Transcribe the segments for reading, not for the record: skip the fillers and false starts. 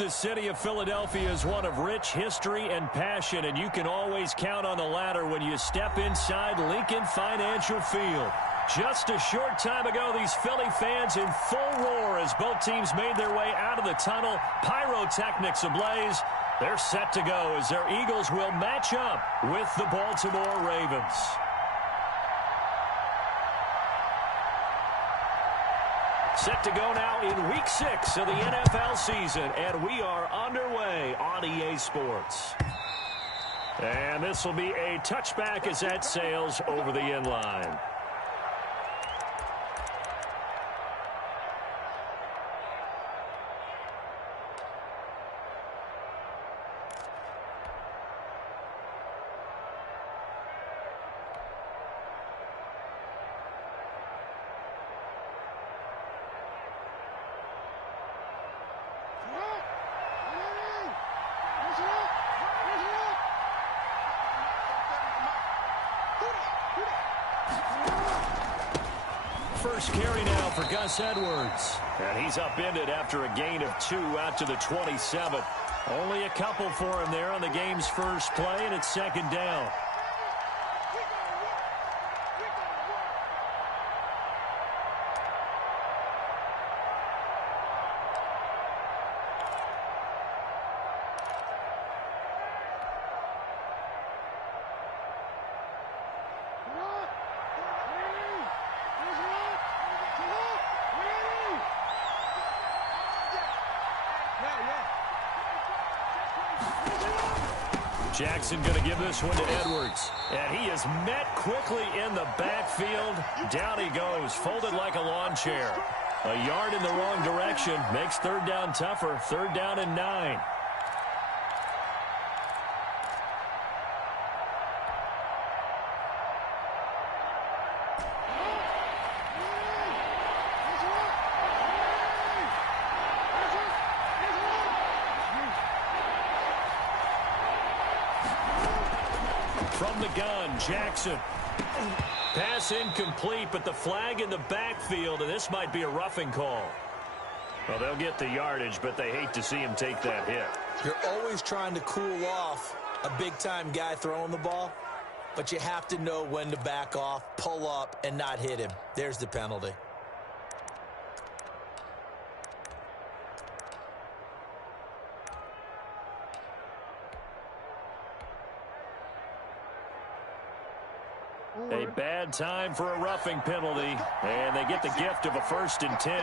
The city of Philadelphia is one of rich history and passion, and you can always count on the latter when you step inside Lincoln Financial Field. Just a short time ago, these Philly fans in full roar as both teams made their way out of the tunnel. Pyrotechnics ablaze. They're set to go as their Eagles will match up with the Baltimore Ravens. Set to go now in Week 6 of the NFL season, and we are underway on EA Sports. And this will be a touchback as that sails over the end line. First carry now for Gus Edwards. And he's upended after a gain of 2 out to the 27. Only a couple for him there on the game's first play, and it's second down. Jackson going to give this one to Edwards. And he is met quickly in the backfield. Down he goes, folded like a lawn chair. A yard in the wrong direction makes third down tougher. Third down and 9. From the gun, Jackson. Pass incomplete, but the flag in the backfield, and this might be a roughing call. Well, they'll get the yardage, but they hate to see him take that hit. You're always trying to cool off a big-time guy throwing the ball, but you have to know when to back off, pull up, and not hit him. There's the penalty. A bad time for a roughing penalty, and they get the gift of a 1st and 10.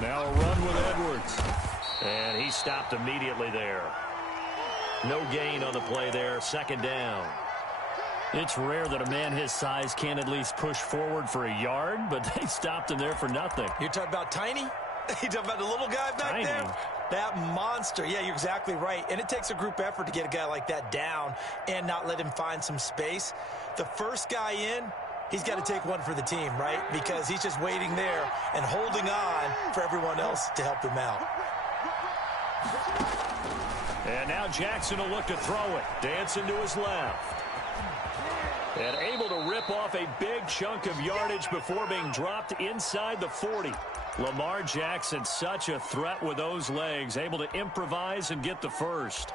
Now a run with Edwards, and he stopped immediately there. No gain on the play there, second down. It's rare that a man his size can't at least push forward for a yard, but they stopped him there for nothing. You're talking about Tiny? You're talking about the little guy back there? That monster. Yeah, you're exactly right. And it takes a group effort to get a guy like that down and not let him find some space. The first guy in, he's got to take one for the team, right? Because he's just waiting there and holding on for everyone else to help him out. And now Jackson will look to throw it. Dancing to his left. And able to rip off a big chunk of yardage before being dropped inside the 40. Lamar Jackson, such a threat with those legs, able to improvise and get the first.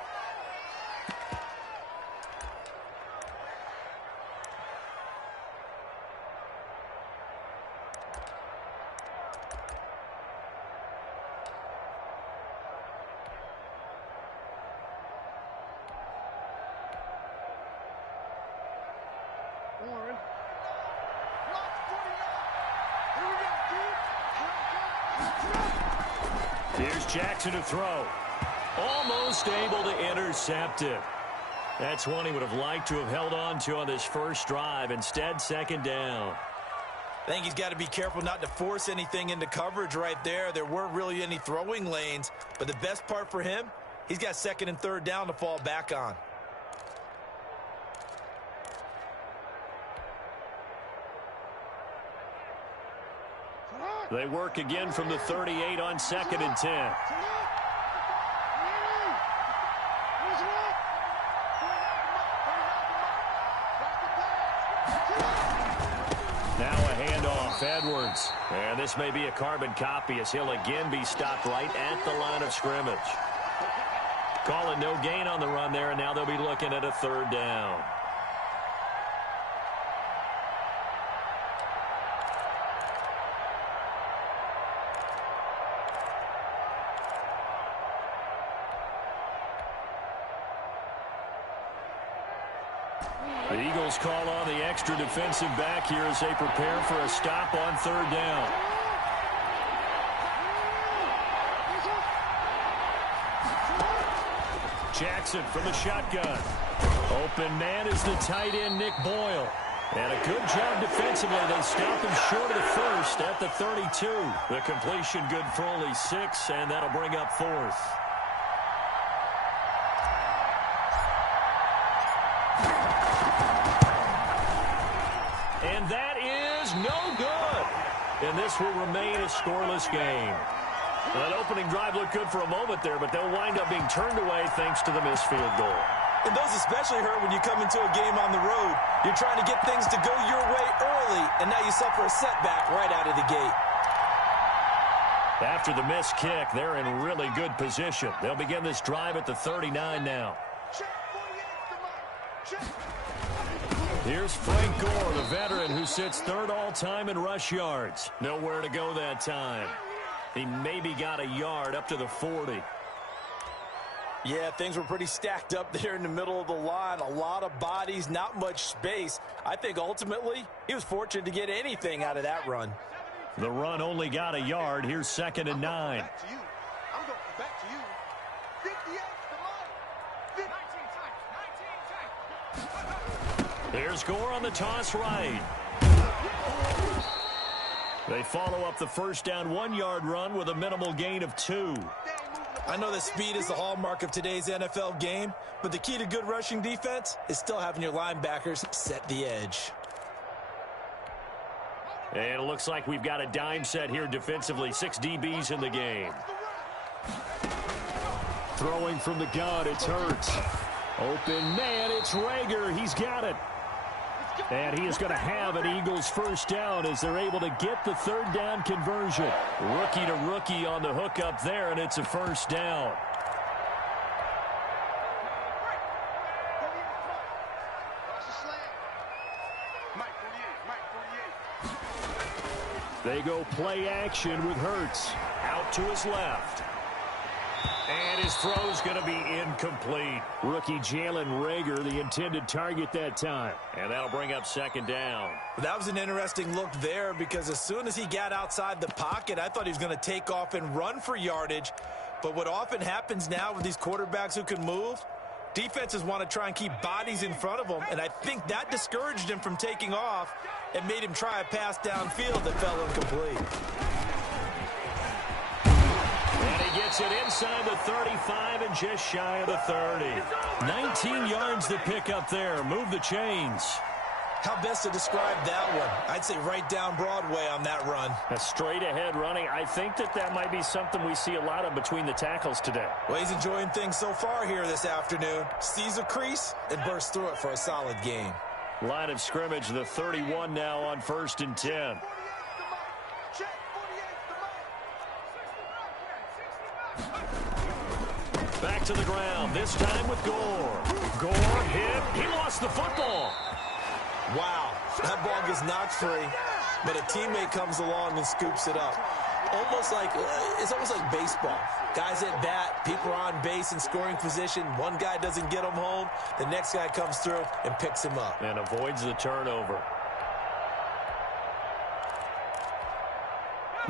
Here's Jackson to throw. Almost able to intercept it. That's one he would have liked to have held on to on this first drive. Instead, second down. I think he's got to be careful not to force anything into coverage right there. There weren't really any throwing lanes. But the best part for him, he's got second and third down to fall back on. They work again from the 38 on second and 10. Edwards. And this may be a carbon copy as he'll again be stopped right at the line of scrimmage. Calling no gain on the run there, and now they'll be looking at a third down. The Eagles call on the extra defensive back here as they prepare for a stop on third down. Jackson from the shotgun. Open man is the tight end, Nick Boyle. And a good job defensively. They stop him short of the first at the 32. The completion good for only 6, and that'll bring up fourth. And that is no good. And this will remain a scoreless game. That opening drive looked good for a moment there, but they'll wind up being turned away thanks to the missed field goal. And those especially hurt when you come into a game on the road. You're trying to get things to go your way early, and now you suffer a setback right out of the gate. After the missed kick, they're in really good position. They'll begin this drive at the 39 now. Here's Frank Gore, the veteran who sits third all-time in rush yards. Nowhere to go that time. He maybe got a yard up to the 40. Yeah, things were pretty stacked up there in the middle of the line. A lot of bodies, not much space. I think ultimately he was fortunate to get anything out of that run. The run only got a yard. Here's 2nd and 9. Back to you. I'm going back to you. 58 to 19 times. Here's Gore on the toss right. They follow up the first down 1-yard run with a minimal gain of 2. I know that speed is the hallmark of today's NFL game, but the key to good rushing defense is still having your linebackers set the edge. And it looks like we've got a dime set here defensively. 6 DBs in the game. Throwing from the gun, it's Hurts. Open man, it's Rager. He's got it. And he is going to have an Eagles first down as they're able to get the third down conversion. Rookie to rookie on the hook up there, and it's a first down. They go play action with Hurts. Out to his left. And his throw's going to be incomplete. Rookie Jalen Rager, the intended target that time. And that'll bring up 2nd down. That was an interesting look there because as soon as he got outside the pocket, I thought he was going to take off and run for yardage. But what often happens now with these quarterbacks who can move, defenses want to try and keep bodies in front of them. And I think that discouraged him from taking off and made him try a pass downfield that fell incomplete. And he gets it inside the 35 and just shy of the 30. 19 yards to pick up there. Move the chains. How best to describe that one? I'd say right down Broadway on that run. A straight ahead running. I think that might be something we see a lot of between the tackles today. Well, he's enjoying things so far here this afternoon. Sees a crease and bursts through it for a solid game. Line of scrimmage, the 31 now on 1st and 10. Back to the ground, this time with Gore. Gore hit. He lost the football. Wow, that ball gets knocked free, but a teammate comes along and scoops it up. It's almost like baseball. Guys at bat, people are on base in scoring position. One guy doesn't get him home. The next guy comes through and picks him up. And avoids the turnover.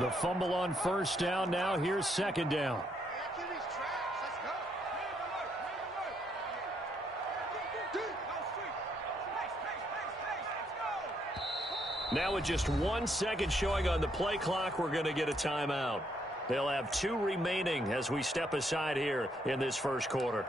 The fumble on first down. Now here's 2nd down. Now with just 1 second showing on the play clock, we're going to get a timeout. They'll have 2 remaining as we step aside here in this first quarter.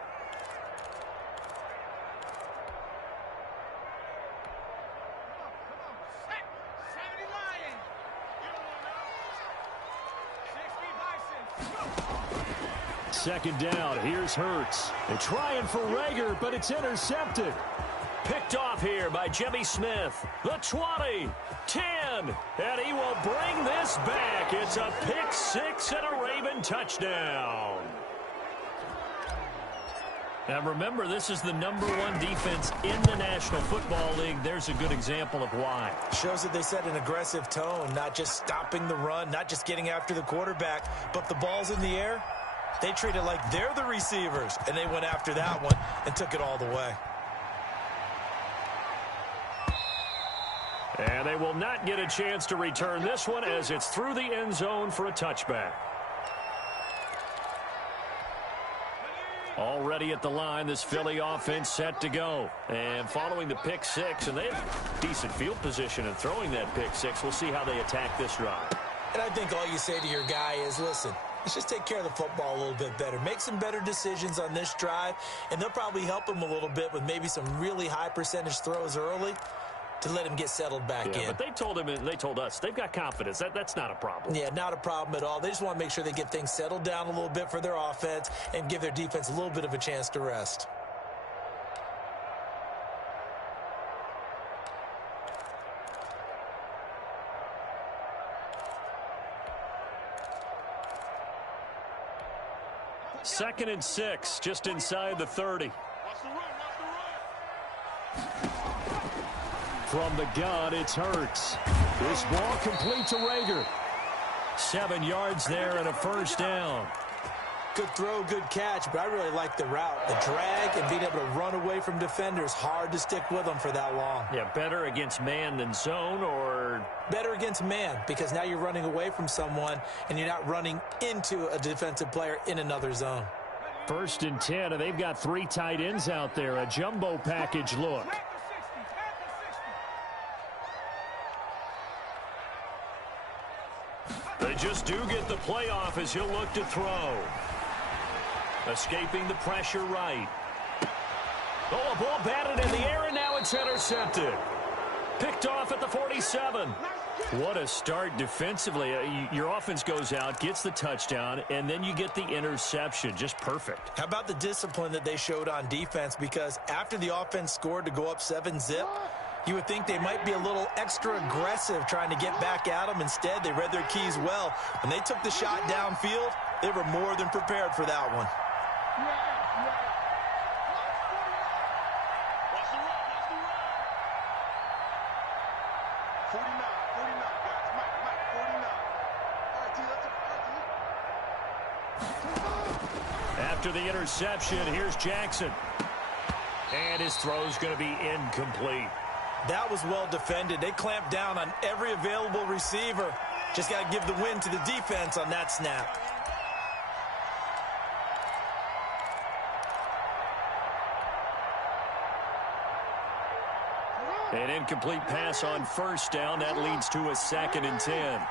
Second down, here's Hurts. They're trying for Rager, but it's intercepted. Picked off here by Jimmy Smith. The 20, 10, and he will bring this back. It's a pick six and a Raven touchdown. Now remember, this is the #1 defense in the National Football League. There's a good example of why. Shows that they set an aggressive tone, not just stopping the run, not just getting after the quarterback, but the ball's in the air. They treat it like they're the receivers, and they went after that one and took it all the way. And they will not get a chance to return this one as it's through the end zone for a touchback. Already at the line, this Philly offense set to go. And following the pick six, and they have decent field position in throwing that pick six. We'll see how they attack this drive. And I think all you say to your guy is, listen, let's just take care of the football a little bit better. Make some better decisions on this drive, and they'll probably help him a little bit with maybe some really high percentage throws early to let him get settled back in. But they told him and they told us they've got confidence. That's not a problem. Yeah, not a problem at all. They just want to make sure they get things settled down a little bit for their offense and give their defense a little bit of a chance to rest. Second and 6, just inside the 30. From the gun, it's Hurts. This ball complete to Rager. 7 yards there and a first down. Good throw, good catch, but I really like the route. The drag and being able to run away from defenders, hard to stick with them for that long. Yeah, better against man than zone, or? Better against man, because now you're running away from someone and you're not running into a defensive player in another zone. First and 10, and they've got 3 tight ends out there. A jumbo package look. They just do get the playoff as he'll look to throw. Escaping the pressure right. Oh, a ball batted in the air, and now it's intercepted. Picked off at the 47. What a start defensively. Your offense goes out, gets the touchdown, and then you get the interception. Just perfect. How about the discipline that they showed on defense? Because after the offense scored to go up 7-zip, you would think they might be a little extra aggressive trying to get back at them. Instead, they read their keys well. When they took the shot downfield, they were more than prepared for that one. After the interception, here's Jackson. And his throw's going to be incomplete. That was well defended. They clamped down on every available receiver. Just got to give the win to the defense on that snap. An incomplete pass on first down. That leads to a 2nd and 10.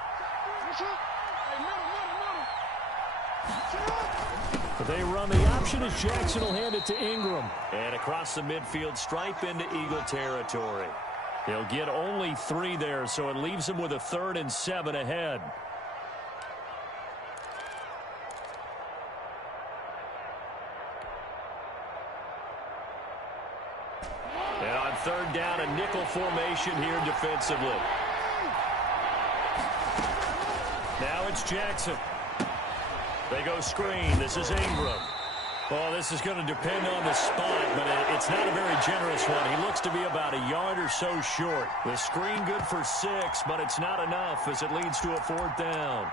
They run the option as Jackson will hand it to Ingram. And across the midfield stripe into Eagle territory. They'll get only 3 there, so it leaves them with a 3rd and 7 ahead. And on 3rd down, a nickel formation here defensively. Now it's Jackson. They go screen. This is Ingram. Well, this is going to depend on the spot, but it's not a very generous one. He looks to be about a yard or so short. The screen good for 6, but it's not enough as it leads to a 4th down.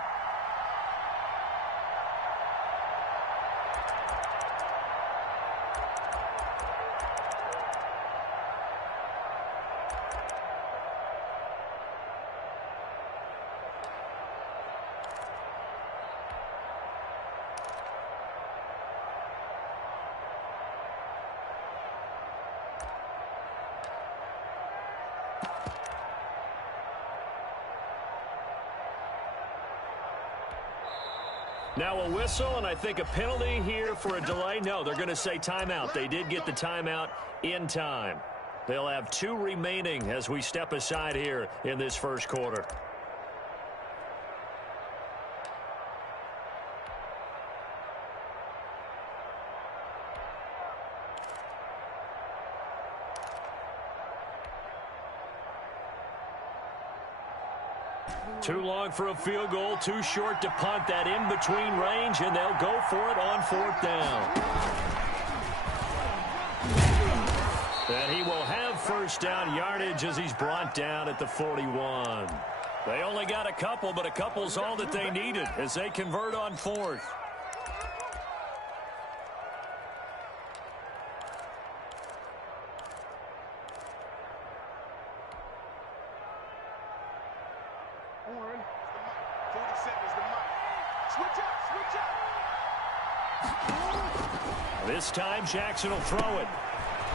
Now a whistle, and I think a penalty here for a delay. No, they're going to say timeout. They did get the timeout in time. They'll have 2 remaining as we step aside here in this first quarter. Too long for a field goal, too short to punt. That in-between range, and they'll go for it on 4th down. And he will have first down yardage as he's brought down at the 41. They only got a couple, but a couple's all that they needed as they convert on 4th. This time, Jackson will throw it.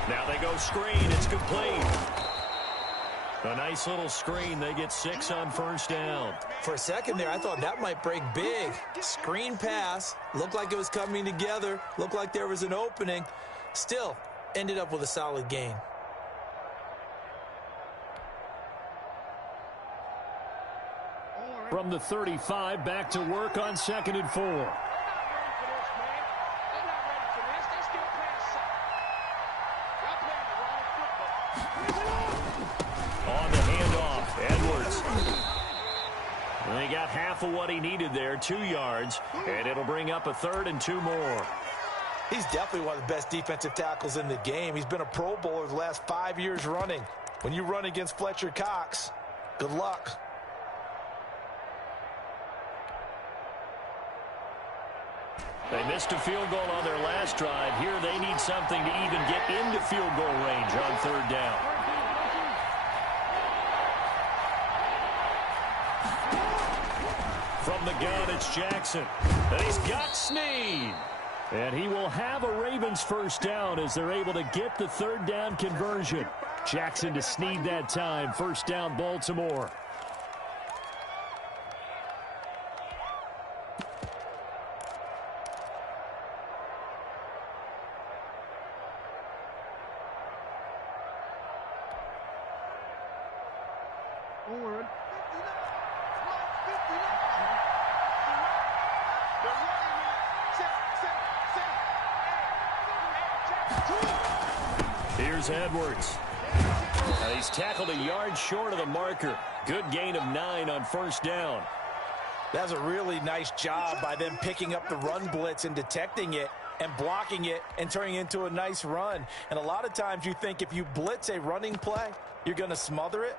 Now they go screen. It's complete. A nice little screen. They get 6 on first down. For a second there, I thought that might break big. Screen pass. Looked like it was coming together. Looked like there was an opening. Still, ended up with a solid gain. From the 35, back to work on 2nd and 4. On the handoff, Edwards. And he got half of what he needed there, 2 yards, and it'll bring up a 3rd and 2 more. He's definitely one of the best defensive tackles in the game. He's been a Pro Bowler the last 5 years running. When you run against Fletcher Cox, good luck. They missed a field goal on their last drive. Here they need something to even get into field goal range on 3rd down. From the gun, it's Jackson. And he's got Snead. And he will have a Ravens first down as they're able to get the 3rd down conversion. Jackson to Snead that time. First down, Baltimore. Here's Edwards. He's tackled a yard short of the marker. Good gain of 9 on first down. That's a really nice job by them picking up the run blitz and detecting it and blocking it and turning it into a nice run. And a lot of times you think if you blitz a running play, you're going to smother it.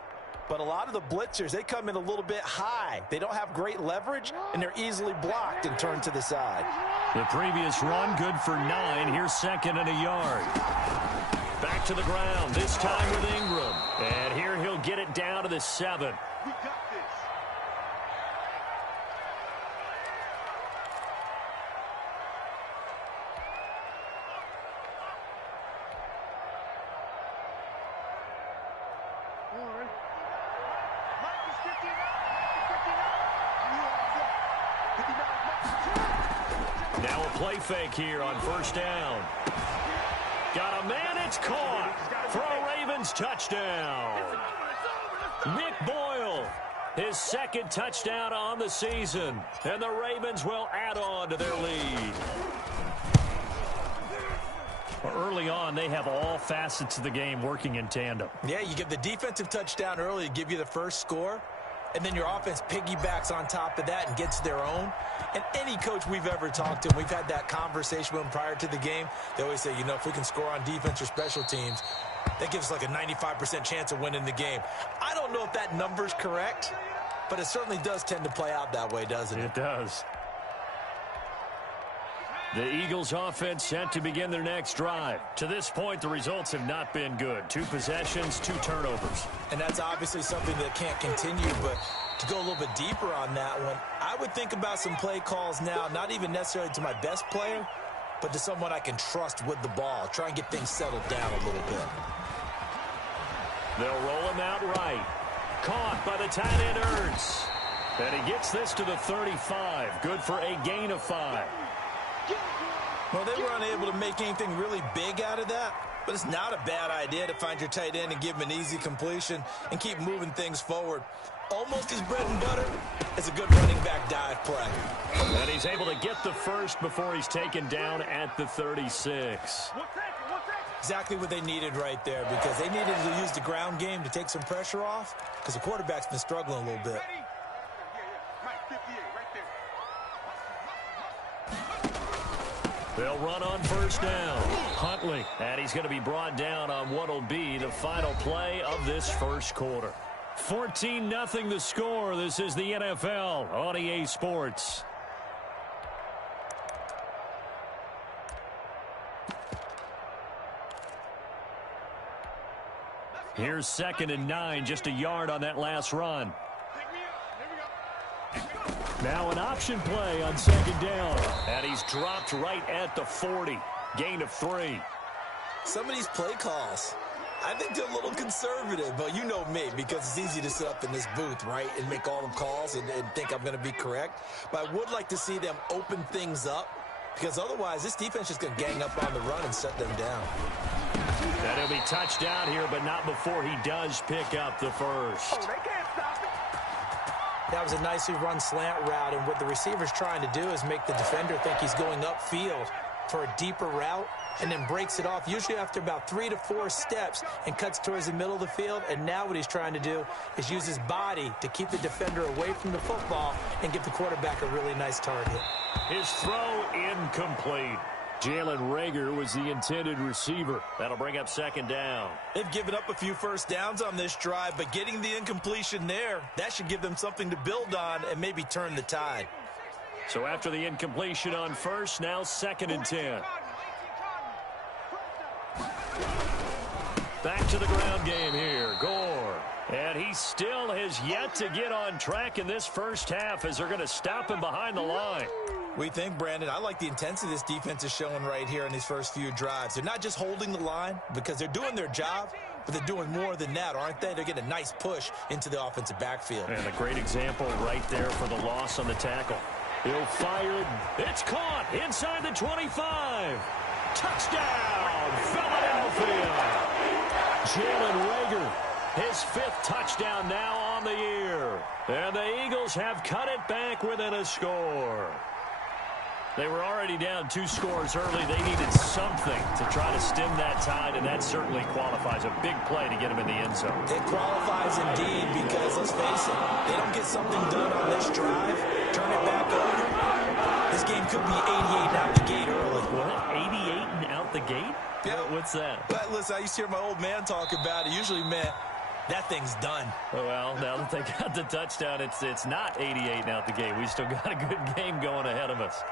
But a lot of the blitzers, they come in a little bit high. They don't have great leverage, and they're easily blocked and turned to the side. The previous run, good for 9. Here's 2nd and a yard. Back to the ground, this time with Ingram. And here he'll get it down to the 7. We got this. Now a play fake here on first down. Got a man, it's caught for a Ravens touchdown. Nick Boyle, his 2nd touchdown on the season, and the Ravens will add on to their lead. Early on, they have all facets of the game working in tandem. Yeah, you get the defensive touchdown early to give you the first score, and then your offense piggybacks on top of that and gets their own. And any coach we've ever talked to, we've had that conversation with them prior to the game, they always say, you know, if we can score on defense or special teams, that gives us like a 95% chance of winning the game. I don't know if that number's correct, but it certainly does tend to play out that way, doesn't it? It does. The Eagles offense set to begin their next drive. To this point, the results have not been good. 2 possessions, 2 turnovers. And that's obviously something that can't continue, but to go a little bit deeper on that one, I would think about some play calls now, not even necessarily to my best player, but to someone I can trust with the ball. Try and get things settled down a little bit. They'll roll him out right. Caught by the tight end, Ertz. And he gets this to the 35. Good for a gain of 5. Well, they were unable to make anything really big out of that, but it's not a bad idea to find your tight end and give him an easy completion and keep moving things forward. Almost his bread and butter is a good running back dive play. And he's able to get the first before he's taken down at the 36. Exactly what they needed right there, because they needed to use the ground game to take some pressure off, because the quarterback's been struggling a little bit. 58 right there. They'll run on first down. Huntley, and he's going to be brought down on what will be the final play of this first quarter. 14-0 the score. This is the NFL on EA Sports. Here's 2nd and 9, just a yard on that last run. Now an option play on 2nd down. And he's dropped right at the 40. Gain of 3. Some of these play calls, I think they're a little conservative, but you know me, because it's easy to sit up in this booth, right, and make all the calls and think I'm going to be correct. But I would like to see them open things up, because otherwise this defense is going to gang up on the run and shut them down. And he'll be touched down here, but not before he does pick up the first. Oh, they can't stop it. That was a nicely run slant route, and what the receiver's trying to do is make the defender think he's going upfield for a deeper route, and then breaks it off, usually after about 3 to 4 steps, and cuts towards the middle of the field. And now what he's trying to do is use his body to keep the defender away from the football and give the quarterback a really nice target. His throw incomplete. Jalen Reagor was the intended receiver. That'll bring up 2nd down. They've given up a few first downs on this drive, but getting the incompletion there, that should give them something to build on and maybe turn the tide. So after the incompletion on first, now 2nd and 10. Back to the ground game here. Gore. And he still has yet to get on track in this first half as they're going to stop him behind the line. We think, Brandon, I like the intensity this defense is showing right here in these first few drives. They're not just holding the line because they're doing their job, but they're doing more than that, aren't they? They're getting a nice push into the offensive backfield. And a great example right there for the loss on the tackle. He'll fire it. It's caught inside the 25. Touchdown, Philadelphia. Jalen Reagor, his 5th touchdown now on the year. And the Eagles have cut it back within a score. They were already down 2 scores early. They needed something to try to stem that tide, and that certainly qualifies. A big play to get him in the end zone. It qualifies indeed because, let's face it, they don't get something done on this drive, turn it back over. This game could be 88 out the gate early. What? 88 and out the gate? Yeah. What's that? But listen, I used to hear my old man talk about it. Usually meant that thing's done. Well, now that they got the touchdown, it's not 88 and out the gate. We still got a good game going ahead of us.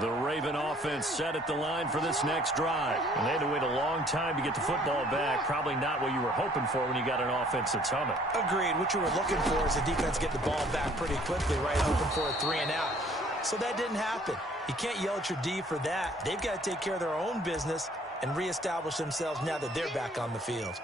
The Raven offense set at the line for this next drive. And they had to wait a long time to get the football back. Probably not what you were hoping for when you got an offense that's humming. Agreed. What you were looking for is the defense get the ball back pretty quickly, right? Hoping for a 3 and out. So that didn't happen. You can't yell at your D for that. They've got to take care of their own business and reestablish themselves now that they're back on the field.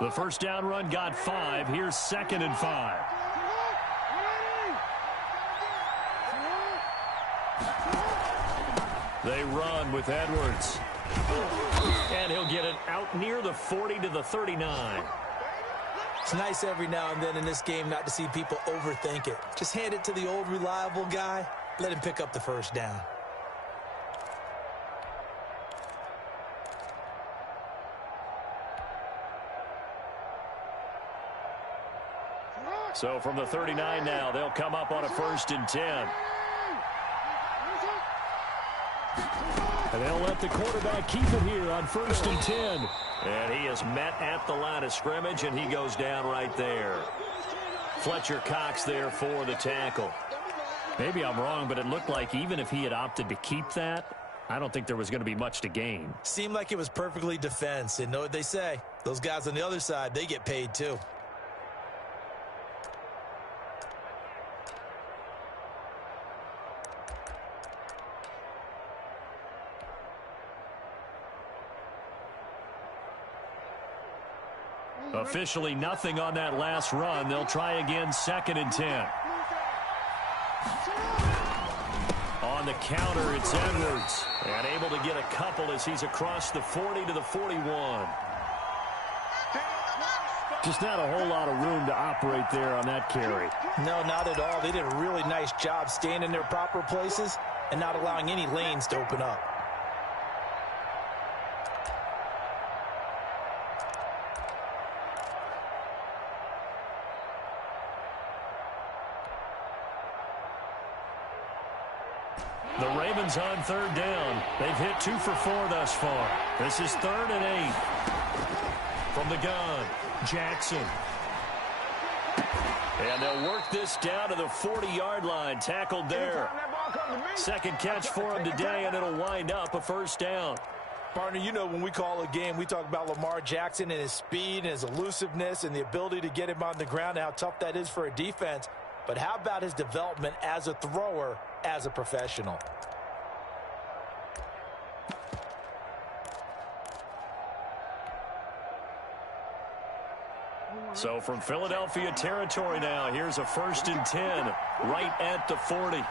The first down run got 5. Here's 2nd and 5. They run with Edwards. And he'll get it out near the 40 to the 39. It's nice every now and then in this game not to see people overthink it. Just hand it to the old reliable guy. Let him pick up the first down. So from the 39 now, they'll come up on a 1st and 10. And they'll let the quarterback keep it here on 1st and 10. And he is met at the line of scrimmage, and he goes down right there. Fletcher Cox there for the tackle. Maybe I'm wrong, but it looked like even if he had opted to keep that, I don't think there was going to be much to gain. Seemed like it was perfectly defense. And know what they say? Those guys on the other side, they get paid too. Officially nothing on that last run. They'll try again 2nd and 10. On the counter, it's Edwards. And able to get a couple as he's across the 40 to the 41. Just not a whole lot of room to operate there on that carry. No, not at all. They did a really nice job staying in their proper places and not allowing any lanes to open up. The Ravens on 3rd down. They've hit 2 for 4 thus far. This is 3rd and 8. From the gun, Jackson. And they'll work this down to the 40-yard line. Tackled there. Second catch for him today, and it'll wind up a 1st down. Partner, you know when we call a game, we talk about Lamar Jackson and his speed and his elusiveness and the ability to get him on the ground and how tough that is for a defense. But how about his development as a thrower, as a professional? So from Philadelphia territory now, here's a 1st and 10 right at the 40.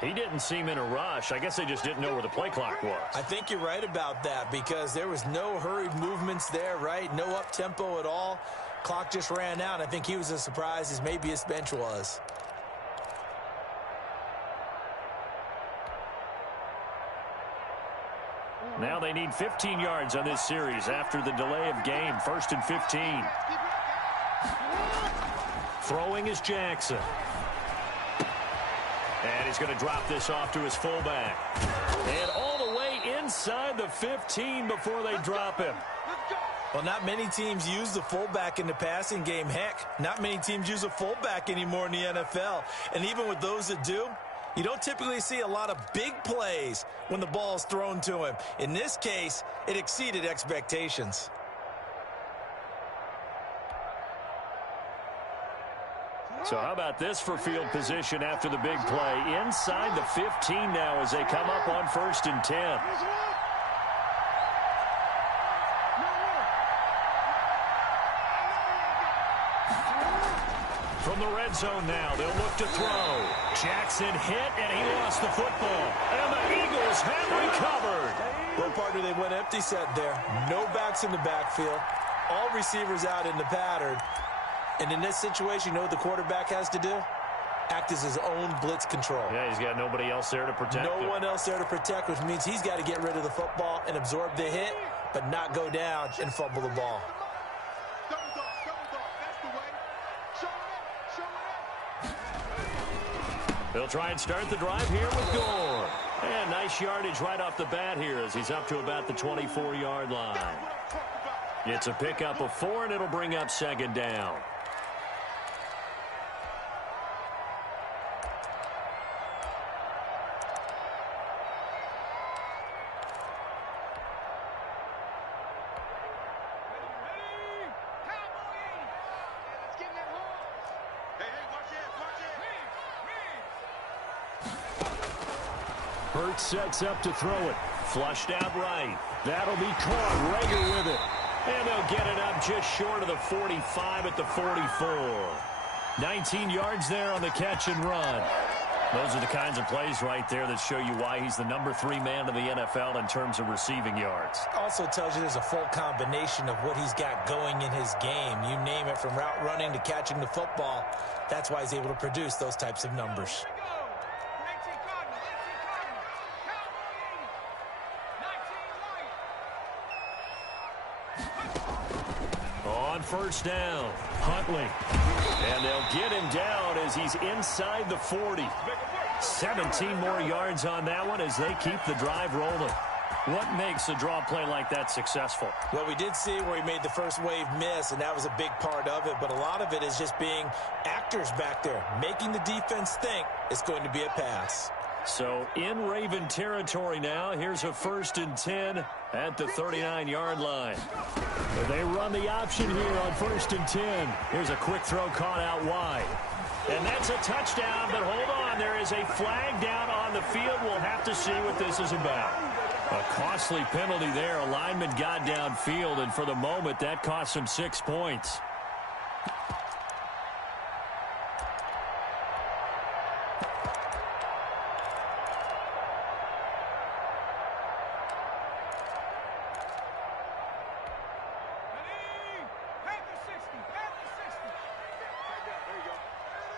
He didn't seem in a rush. I guess they just didn't know where the play clock was. I think you're right about that because there was no hurried movements there, right? No up-tempo at all. Clock just ran out. I think he was as surprised as maybe his bench was. Now they need 15 yards on this series after the delay of game. 1st and 15. Throwing is Jackson. And he's going to drop this off to his fullback. And all the way inside the 15 before they drop him. Well, not many teams use the fullback in the passing game. Heck, not many teams use a fullback anymore in the NFL. And even with those that do, you don't typically see a lot of big plays when the ball is thrown to him. In this case, it exceeded expectations. So how about this for field position after the big play? Inside the 15 now as they come up on 1st and 10. From the red zone now, they'll look to throw. Jackson hit, and he lost the football. And the Eagles have recovered. Well, partner, they went empty set there. No backs in the backfield. All receivers out in the pattern. And in this situation, you know what the quarterback has to do? Act as his own blitz control. Yeah, he's got nobody else there to protect him. No one else there to protect, which means he's got to get rid of the football and absorb the hit, but not go down and fumble the ball. They'll try and start the drive here with Gore. And nice yardage right off the bat here as he's up to about the 24-yard line. It's a pickup of 4, and it'll bring up 2nd down. Burt sets up to throw it. Flushed out right. That'll be caught. Rager with it. And they'll get it up just short of the 45 at the 44. 19 yards there on the catch and run. Those are the kinds of plays right there that show you why he's the number 3 man in the NFL in terms of receiving yards. Also tells you there's a full combination of what he's got going in his game. You name it, from route running to catching the football. That's why he's able to produce those types of numbers. On 1st down, Huntley. And they'll get him down as he's inside the 40. 17 more yards on that one as they keep the drive rolling. What makes a draw play like that successful? Well, we did see where he made the first wave miss, and that was a big part of it. But a lot of it is just being actors back there, making the defense think it's going to be a pass. So in Raven territory now, here's a 1st and 10 at the 39-yard line. They run the option here on 1st and 10. Here's a quick throw caught out wide. And that's a touchdown, but hold on. There is a flag down on the field. We'll have to see what this is about. A costly penalty there. A lineman got downfield, and for the moment, that cost him 6 points.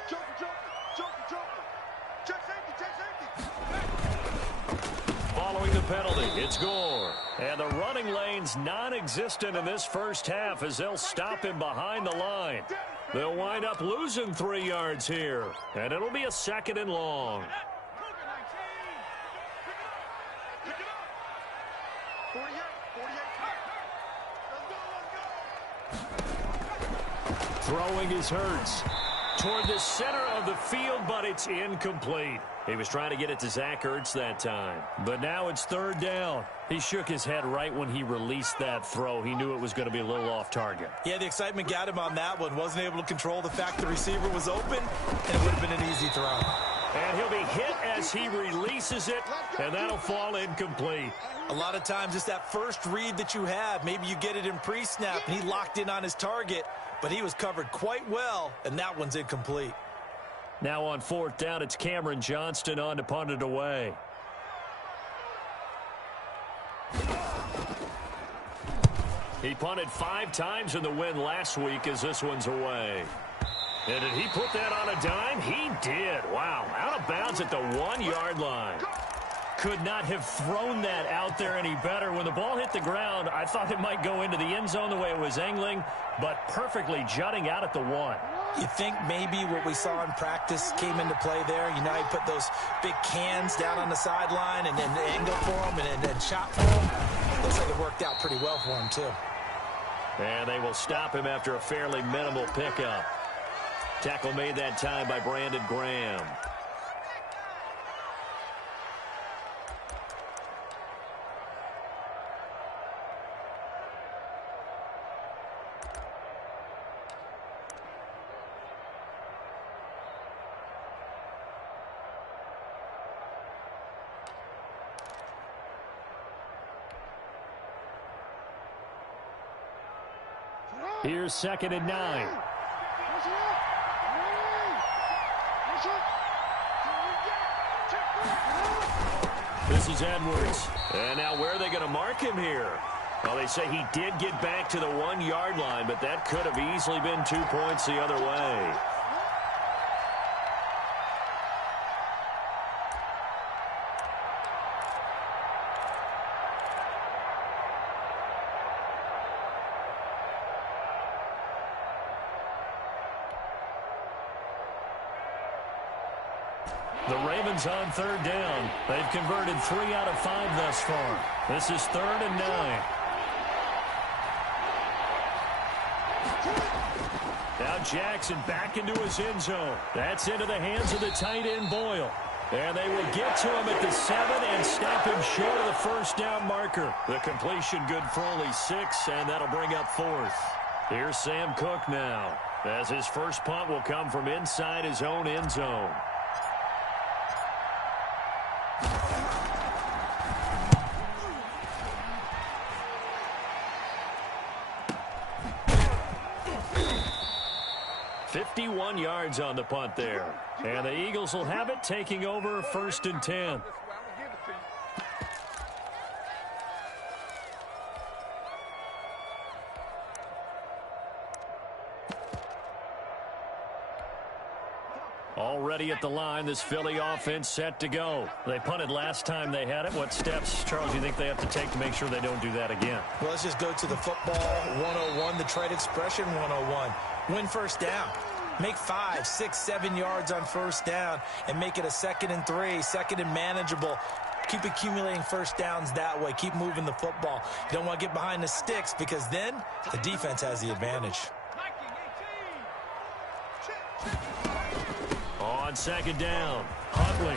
Check safety. Following the penalty, it's Gore. And the running lane's non-existent in this first half as they'll stop him behind the line. They'll wind up losing 3 yards here. And it'll be a 2nd and long. 48. Throwing his Hurts toward the center of the field, but it's incomplete. He was trying to get it to Zach Ertz that time. But now it's 3rd down. He shook his head right when he released that throw. He knew it was going to be a little off target. Yeah, the excitement got him on that one. Wasn't able to control the fact the receiver was open, and it would have been an easy throw. And he'll be hit as he releases it, and that'll fall incomplete. A lot of times it's that first read that you have. Maybe you get it in pre-snap, and he locked in on his target, but he was covered quite well, and that one's incomplete. Now on 4th down, it's Cameron Johnston on to punt it away. He punted 5 times in the win last week as this one's away. And did he put that on a dime? He did. Wow. Out of bounds at the 1-yard line. Could not have thrown that out there any better. When the ball hit the ground, I thought it might go into the end zone the way it was angling, but perfectly jutting out at the 1. You think maybe what we saw in practice came into play there? You know, he put those big cans down on the sideline and then angle for him and then shot for him. Looks like it worked out pretty well for him, too. And they will stop him after a fairly minimal pickup. Tackle made that time by Brandon Graham. Here's 2nd and 9. This is Edwards. And now where are they going to mark him here? Well, they say he did get back to the 1-yard line, but that could have easily been 2 points the other way. The Ravens on 3rd down. They've converted 3 out of 5 thus far. This is 3rd and 9. Now Jackson back into his end zone. That's into the hands of the tight end Boyle. And they will get to him at the 7 and stop him short of the 1st down marker. The completion good for only 6, and that'll bring up 4th. Here's Sam Cook now, as his first punt will come from inside his own end zone. $51 yards on the punt there. And the Eagles will have it, taking over 1st and 10. Already at the line, this Philly offense set to go. They punted last time they had it. What steps, Charles, do you think they have to take to make sure they don't do that again? Well, let's just go to the football 101, the trade expression 101. Win 1st down. Make 5, 6, 7 yards on 1st down and make it a 2nd and 3, 2nd and manageable. Keep accumulating 1st downs that way. Keep moving the football. You don't want to get behind the sticks because then the defense has the advantage. On 2nd down, Huntley.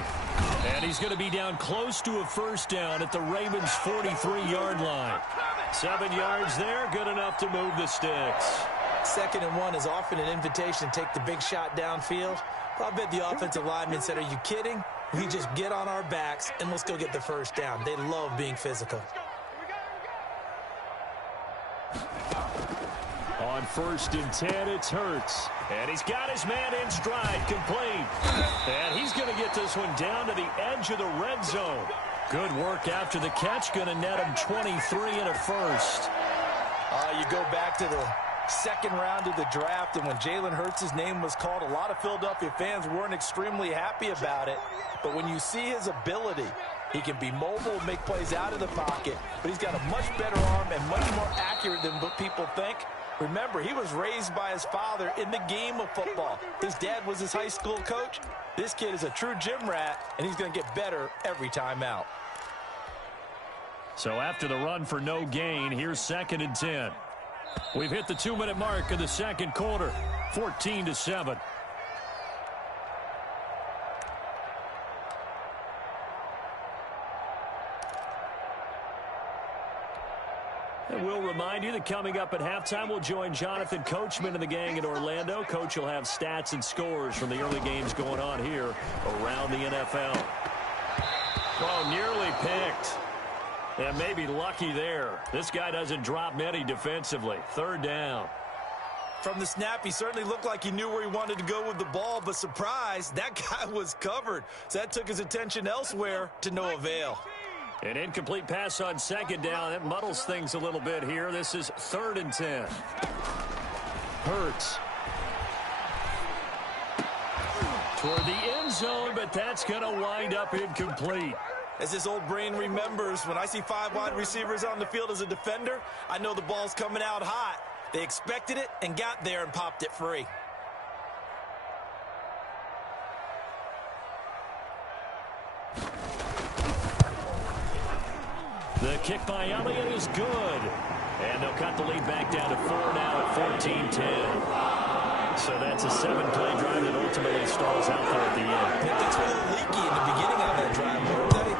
And he's going to be down close to a 1st down at the Ravens' 43-yard line. 7 yards there, good enough to move the sticks. 2nd and 1 is often an invitation to take the big shot downfield. But I bet the offensive lineman said, are you kidding? We just get on our backs and let's go get the 1st down. They love being physical. On 1st and 10, it's Hurts. And he's got his man in stride, complete. And he's going to get this one down to the edge of the red zone. Good work after the catch, going to net him 23 and a 1st. You go back to the second round of the draft, and when Jalen Hurts' name was called, a lot of Philadelphia fans weren't extremely happy about it. But when you see his ability, he can be mobile, make plays out of the pocket, but he's got a much better arm and much more accurate than what people think. Remember, he was raised by his father in the game of football. His dad was his high school coach. This kid is a true gym rat, and he's going to get better every time out. So after the run for no gain, here's 2nd and 10. We've hit the 2-minute mark of the second quarter, 14-7. And we'll remind you that coming up at halftime, we'll join Jonathan Coachman and the gang in Orlando. Coach will have stats and scores from the early games going on here around the NFL. Oh, nearly picked. And maybe lucky there. This guy doesn't drop many defensively. 3rd down. From the snap, he certainly looked like he knew where he wanted to go with the ball, but surprise, that guy was covered. So that took his attention elsewhere to no avail. An incomplete pass on 2nd down. That muddles things a little bit here. This is 3rd and 10. Hurts. Toward the end zone, but that's going to wind up incomplete. As this old brain remembers, when I see 5 wide receivers on the field as a defender, I know the ball's coming out hot. They expected it and got there and popped it free. The kick by Elliott is good. And they'll cut the lead back down to 4 now at 14-10. So that's a 7-play drive that ultimately stalls out there at the end. Yeah, things were a little leaky in the beginning of that drive,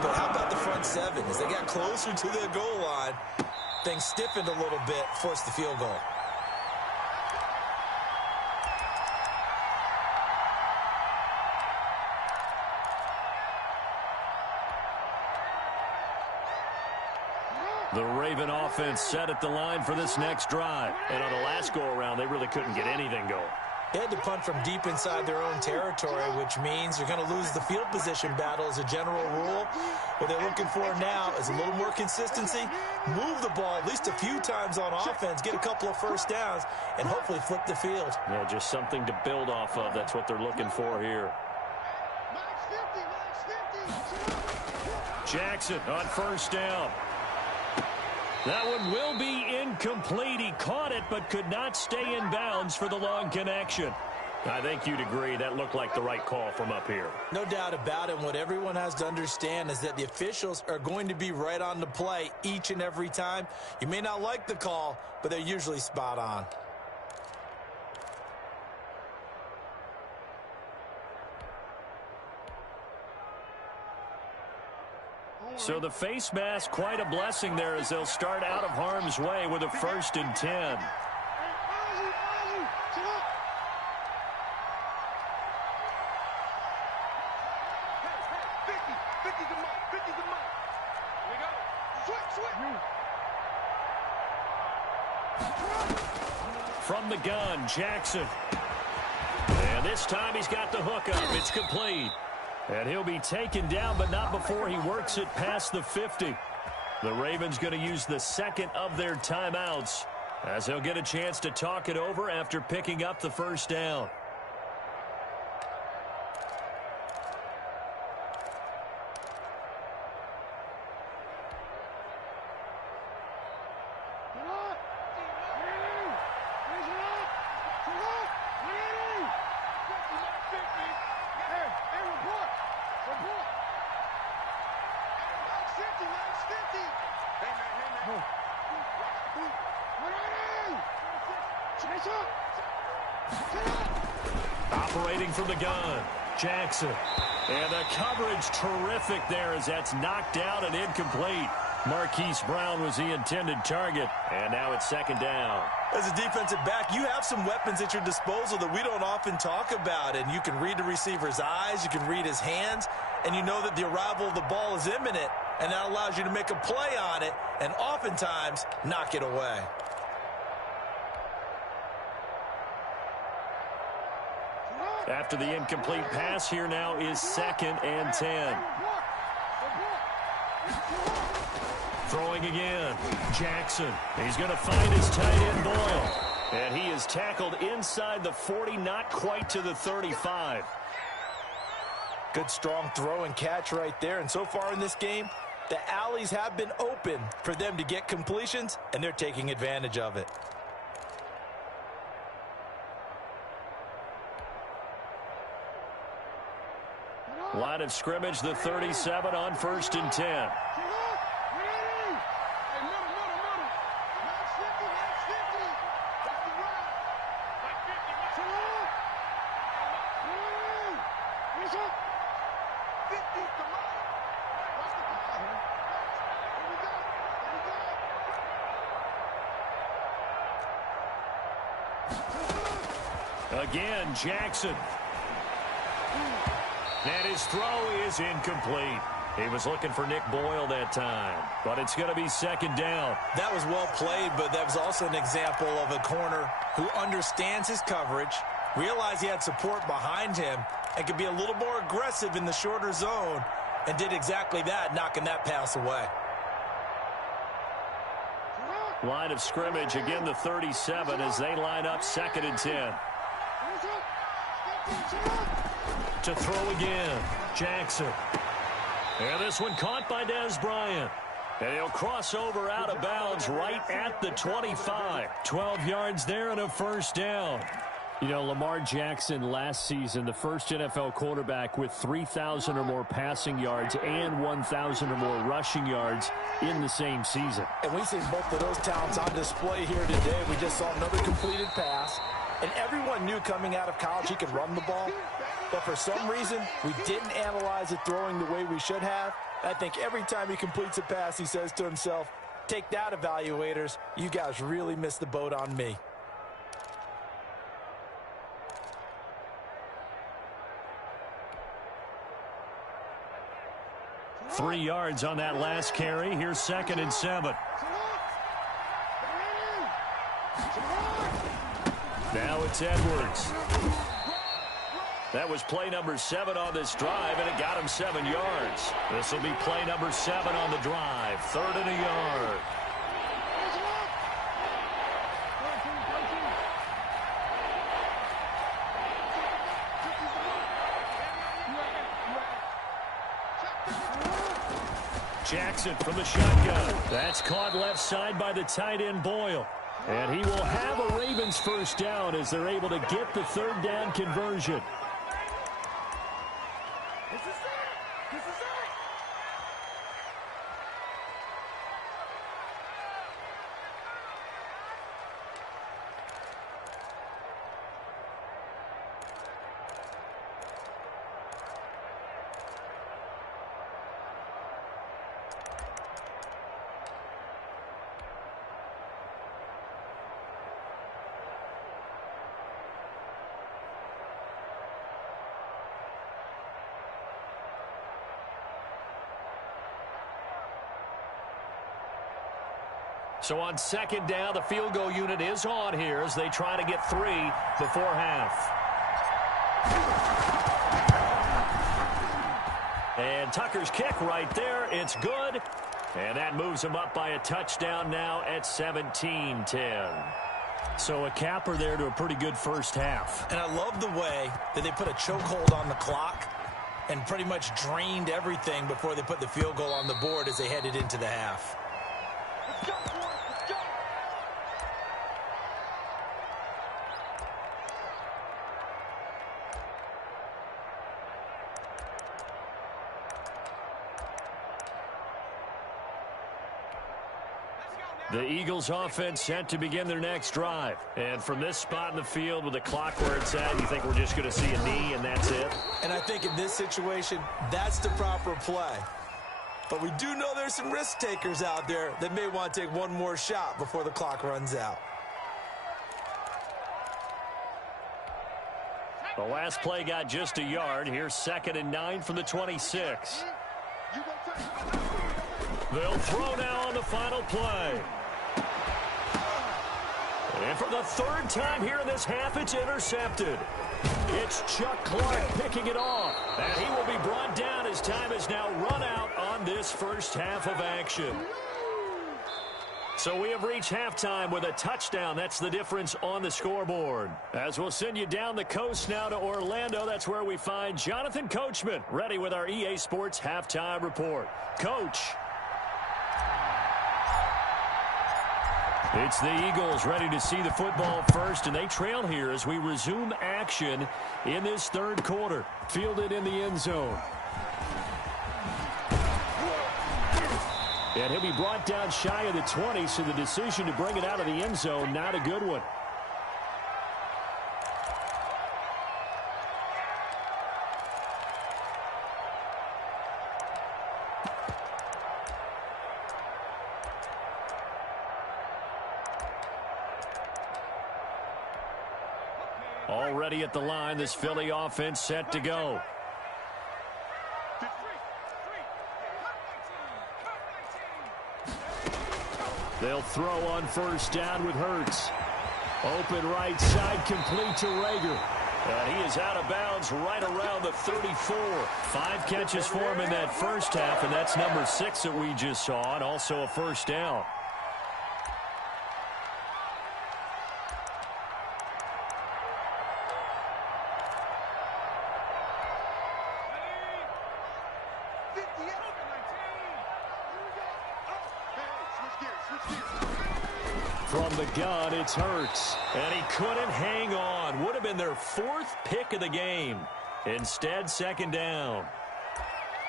but how about the front 7? As they got closer to the goal line, things stiffened a little bit, forced the field goal. The Raven offense set at the line for this next drive. And on the last go-around, they really couldn't get anything going. They had to punt from deep inside their own territory, which means you're going to lose the field position battle as a general rule. What they're looking for now is a little more consistency, move the ball at least a few times on offense, get a couple of first downs, and hopefully flip the field. Yeah, just something to build off of. That's what they're looking for here. Jackson on 1st down. That one will be incomplete. He caught it but could not stay in bounds for the long connection. I think you'd agree that looked like the right call from up here. No doubt about it. What everyone has to understand is that the officials are going to be right on the play each and every time. You may not like the call, but they're usually spot on. So the face mask, quite a blessing there as they'll start out of harm's way with a 1st and 10. From the gun, Jackson. And this time he's got the hook up. It's complete. And he'll be taken down, but not before he works it past the 50. The Ravens going to use the 2nd of their timeouts as they'll get a chance to talk it over after picking up the 1st down. Operating from the gun, Jackson. And the coverage terrific there as that's knocked down and incomplete. Marquise Brown was the intended target, and now it's 2nd down. As a defensive back, you have some weapons at your disposal that we don't often talk about, and you can read the receiver's eyes, you can read his hands, and you know that the arrival of the ball is imminent, and that allows you to make a play on it and oftentimes knock it away. After the incomplete pass, here now is 2nd and 10. Throwing again, Jackson. He's going to find his tight end, Boyle. And he is tackled inside the 40, not quite to the 35. Good strong throw and catch right there. And so far in this game, the alleys have been open for them to get completions, and they're taking advantage of it. Line of scrimmage, the 37 on 1st and 10. Again, Jackson. And his throw is incomplete. He was looking for Nick Boyle that time, but it's going to be 2nd down. That was well played, but that was also an example of a corner who understands his coverage, realized he had support behind him, and could be a little more aggressive in the shorter zone, and did exactly that, knocking that pass away. Line of scrimmage, again the 37 as they line up 2nd and 10. To throw again, Jackson. And this one caught by Des Bryant. And he'll cross over out of bounds right at the 25. 12 yards there and a 1st down. You know, Lamar Jackson last season, the first NFL quarterback with 3,000 or more passing yards and 1,000 or more rushing yards in the same season. And we see both of those talents on display here today. We just saw another completed pass. And everyone knew coming out of college he could run the ball. But for some reason, we didn't analyze it throwing the way we should have. I think every time he completes a pass, he says to himself, take that, evaluators. You guys really missed the boat on me. Three yards on that last carry. Here's 2nd and 7. Now it's Edwards. That was play number 7 on this drive, and it got him 7 yards. This will be play number 7 on the drive. 3rd and a yard. Jackson from the shotgun. That's caught left side by the tight end Boyle. And he will have a Ravens 1st down as they're able to get the 3rd down conversion. So on 2nd down, the field goal unit is on here as they try to get 3 before half. And Tucker's kick right there. It's good. And that moves him up by a touchdown now at 17-10. So a capper there to a pretty good first half. And I love the way that they put a chokehold on the clock and pretty much drained everything before they put the field goal on the board as they headed into the half. The Eagles offense set to begin their next drive. And from this spot in the field with the clock where it's at, you think we're just going to see a knee and that's it? And I think in this situation, that's the proper play. But we do know there's some risk takers out there that may want to take one more shot before the clock runs out. The last play got just a yard. Here's 2nd and 9 from the 26. They'll throw now on the final play. And for the 3rd time here in this half, it's intercepted. It's Chuck Clark picking it off. And he will be brought down as time is now run out on this first half of action. So we have reached halftime with a touchdown. That's the difference on the scoreboard. As we'll send you down the coast now to Orlando, that's where we find Jonathan Coachman, ready with our EA Sports halftime report. Coach. It's the Eagles ready to see the football first, and they trail here as we resume action in this third quarter. Fielded in the end zone. And he'll be brought down shy of the 20, so the decision to bring it out of the end zone, not a good one. Already at the line, this Philly offense set to go. They'll throw on first down with Hurts. Open right side, complete to Rager. And he is out of bounds right around the 34. 5 catches for him in that first half, and that's number 6 that we just saw, and also a first down. From the gun, it's Hurts. And he couldn't hang on. Would have been their 4th pick of the game. Instead, second down.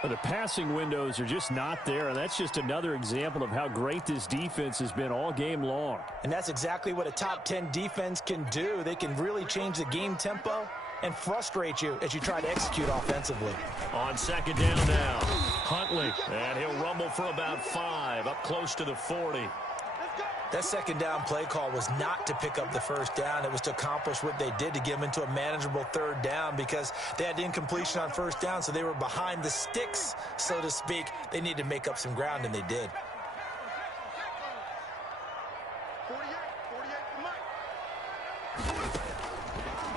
The passing windows are just not there, and that's just another example of how great this defense has been all game long. And that's exactly what a top 10 defense can do. They can really change the game tempo and frustrate you as you try to execute offensively. On second down now, Huntley. And he'll rumble for about 5, up close to the 40. That second down play call was not to pick up the first down. It was to accomplish what they did to get them into a manageable third down because they had incompletion on first down, so they were behind the sticks, so to speak. They needed to make up some ground, and they did.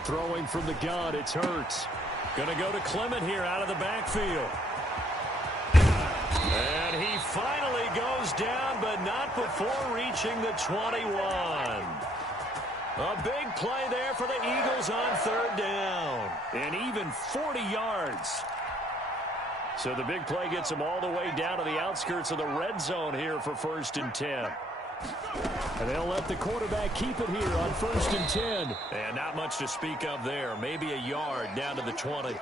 Throwing from the gun, it's Hurts. Going to go to Clement here out of the backfield. And he finally goes down, but not before reaching the 21. A big play there for the Eagles on third down. And even 40 yards. So the big play gets them all the way down to the outskirts of the red zone here for 1st and 10. And they'll let the quarterback keep it here on 1st and 10. And not much to speak of there. Maybe a yard down to the 20.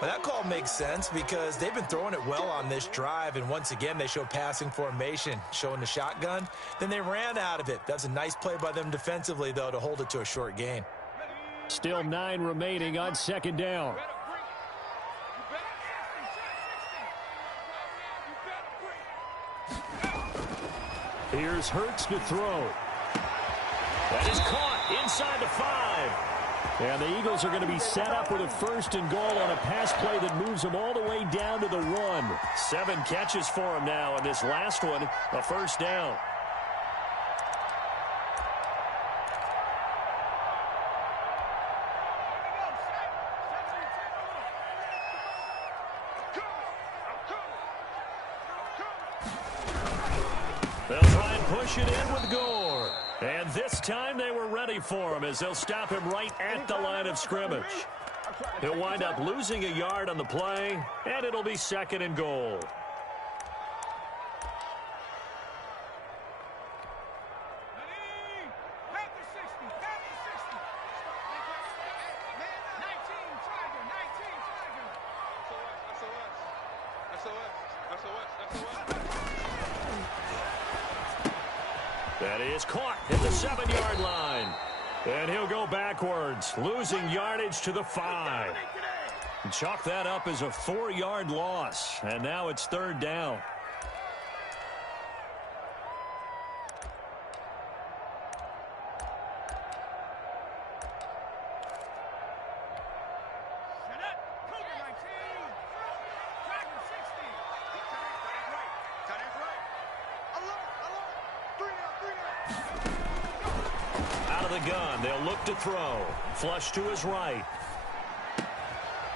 Well, that call makes sense because they've been throwing it well on this drive, and once again they show passing formation, showing the shotgun. Then they ran out of it. That's a nice play by them defensively, though, to hold it to a short gain. Still 9 remaining on second down. Here's Hurts to throw. That is caught inside the 5. And the Eagles are going to be set up with a 1st and goal on a pass play that moves them all the way down to the 1. 7 catches for him now, and this last one, a first down. They'll try and push it in with Gore. And this time they were ready for him as they'll stop him right at the line of scrimmage. He'll wind up losing a yard on the play, and it'll be 2nd and goal. That is caught at the 7-yard line. And he'll go backwards, losing yardage to the 5. And chalk that up as a 4-yard loss. And now it's 3rd down. Gun. They'll look to throw. Flush to his right.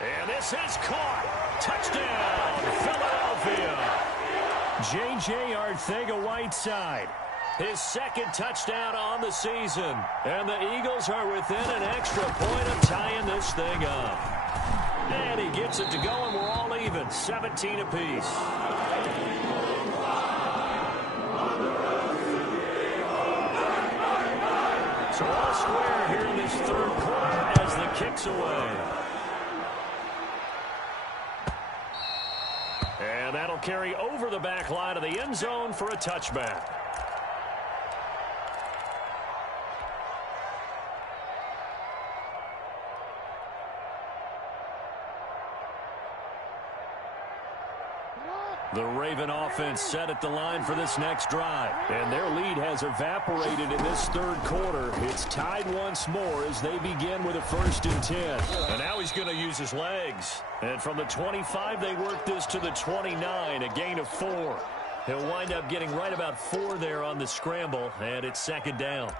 And this is caught. Touchdown, Philadelphia. J.J. Arthega-Whiteside. His second touchdown on the season. And the Eagles are within an extra point of tying this thing up. And he gets it to go, and we're all even, 17 apiece. So all square here in this third quarter as the kick's away. And that'll carry over the back line of the end zone for a touchback. The Raven offense set at the line for this next drive. And their lead has evaporated in this third quarter. It's tied once more as they begin with a 1st and 10. And now he's going to use his legs. And from the 25, they work this to the 29, a gain of 4. He'll wind up getting right about 4 there on the scramble, and it's 2nd down.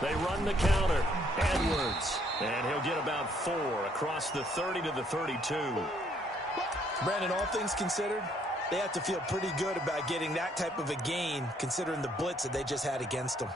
They run the counter. Edwards. And he'll get about 4 across the 30 to the 32. Brandon, all things considered, they have to feel pretty good about getting that type of a gain considering the blitz that they just had against them.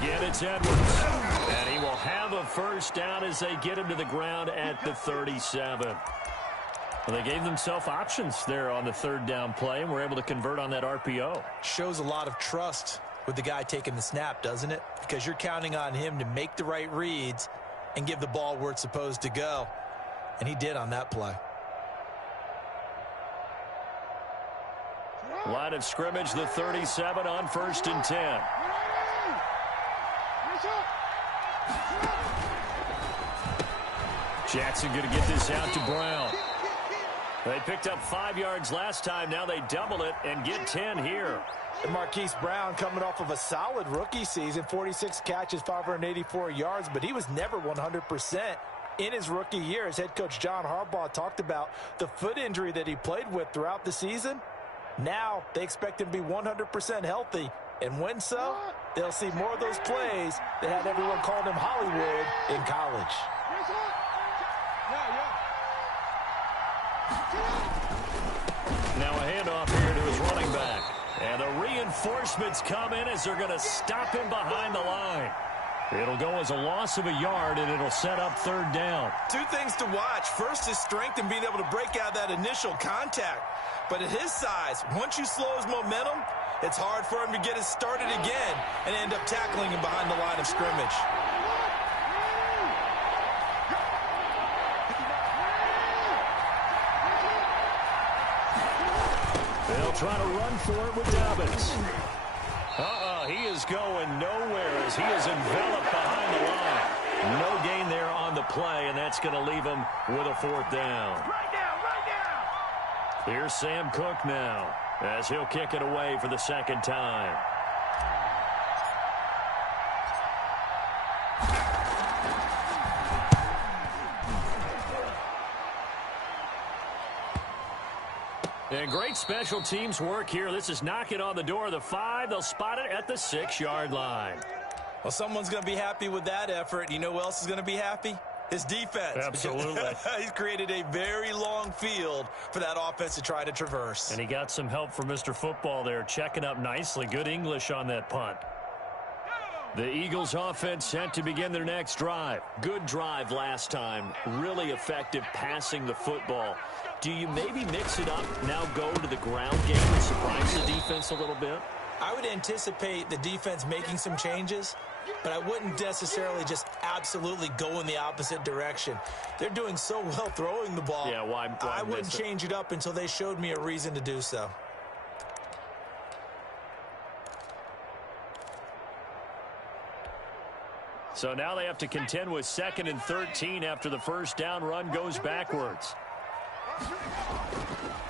Again, it's Edwards. And he will have a 1st down as they get him to the ground at the 37. Well, they gave themselves options there on the 3rd down play and were able to convert on that RPO. Shows a lot of trust with the guy taking the snap, doesn't it? Because you're counting on him to make the right reads and give the ball where it's supposed to go. And he did on that play. Line of scrimmage, the 37 on 1st and 10. Jackson going to get this out to Brown. They picked up 5 yards last time. Now they double it and get 10 here. And Marquise Brown coming off of a solid rookie season, 46 catches, 584 yards, but he was never 100% in his rookie year. As head coach John Harbaugh talked about the foot injury that he played with throughout the season. Now they expect him to be 100% healthy. And when so, they'll see more of those plays that had everyone calling him Hollywood in college. Now a handoff here to his running back. And the reinforcements come in as they're going to stop him behind the line. It'll go as a loss of a yard, and it'll set up 3rd down. 2 things to watch. First is strength and being able to break out that initial contact. But at his size, once you slow his momentum, it's hard for him to get it started again and end up tackling him behind the line of scrimmage. They'll try to run for it with Dobbins. He is going nowhere as he is enveloped behind the line. No gain there on the play, and that's going to leave him with a 4th down. Right now. Here's Sam Cook now as he'll kick it away for the 2nd time. And great special teams work here. This is knocking on the door of the 5. They'll spot it at the 6-yard line. Well, someone's going to be happy with that effort. You know who else is going to be happy? His defense. Absolutely. He's created a very long field for that offense to try to traverse. And he got some help from Mr. Football there, checking up nicely. Good English on that punt. The Eagles offense set to begin their next drive. Good drive last time. Really effective passing the football. Do you maybe mix it up, now go to the ground game and surprise the defense a little bit? I would anticipate the defense making some changes, but I wouldn't necessarily just absolutely go in the opposite direction. They're doing so well throwing the ball. Yeah, why I wouldn't change it up until they showed me a reason to do so. So now they have to contend with 2nd and 13 after the first down run goes backwards.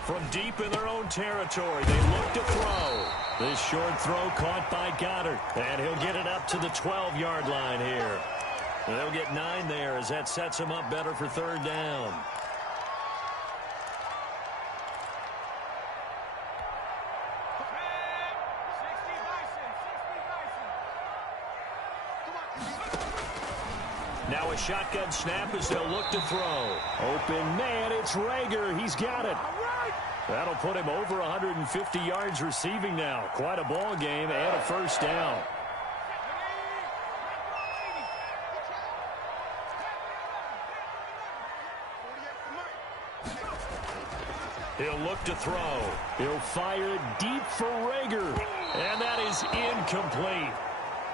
From deep in their own territory, they look to throw. This short throw caught by Goddard, and he'll get it up to the 12-yard line here. They'll get 9 there as that sets him up better for 3rd down. Now a shotgun snap as they'll look to throw. Open man, it's Rager. He's got it. That'll put him over 150 yards receiving now. Quite a ball game and a first down. He'll look to throw. He'll fire it deep for Rager. And that is incomplete.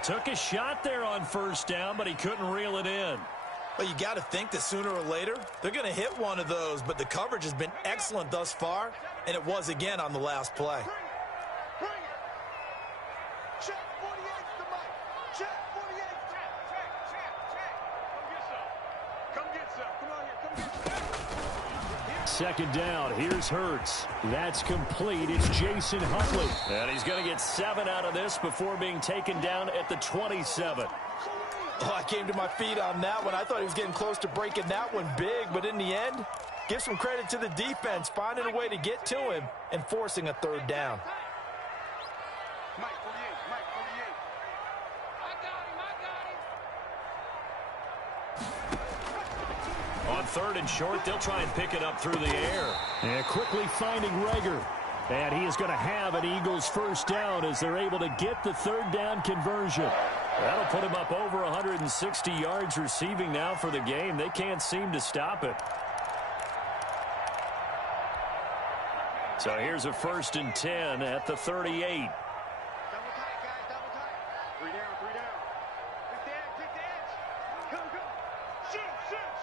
Took a shot there on first down, but he couldn't reel it in. Well, you got to think that sooner or later, they're going to hit one of those, but the coverage has been excellent thus far, and it was again on the last play. Bring it. Check 48 to Mike. Check 48. Check. Come get some. Come on here. Come get some. 2nd down. Here's Hurts. That's complete. It's Jason Huntley. And he's going to get 7 out of this before being taken down at the 27. Oh, I came to my feet on that one. I thought he was getting close to breaking that one big, but in the end, give some credit to the defense, finding a way to get to him and forcing a 3rd down. Mike 48. Mike 48. On 3rd and short, they'll try and pick it up through the air. And quickly finding Rager. And he is going to have an Eagles first down as they're able to get the 3rd down conversion. That'll put him up over 160 yards receiving now for the game. They can't seem to stop it. So here's a 1st and 10 at the 38. Double tight, guys. Double tight. 3 down. 3 down. Pick the edge. Come.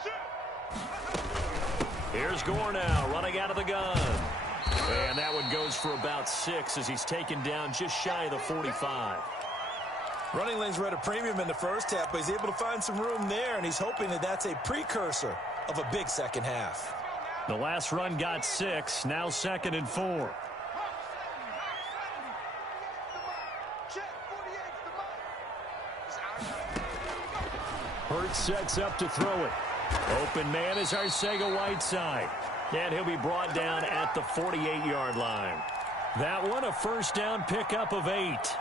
Shoot. Here's Gore now running out of the gun. And that one goes for about 6 as he's taken down just shy of the 45. Running lanes were at a premium in the first half, but he's able to find some room there, and he's hoping that that's a precursor of a big second half. The last run got 6, now 2nd and 4. Check 48 to Mike. Hurts sets up to throw it. Open man is Arcega-Whiteside. And he'll be brought down at the 48-yard line. That one a first down pickup of 8.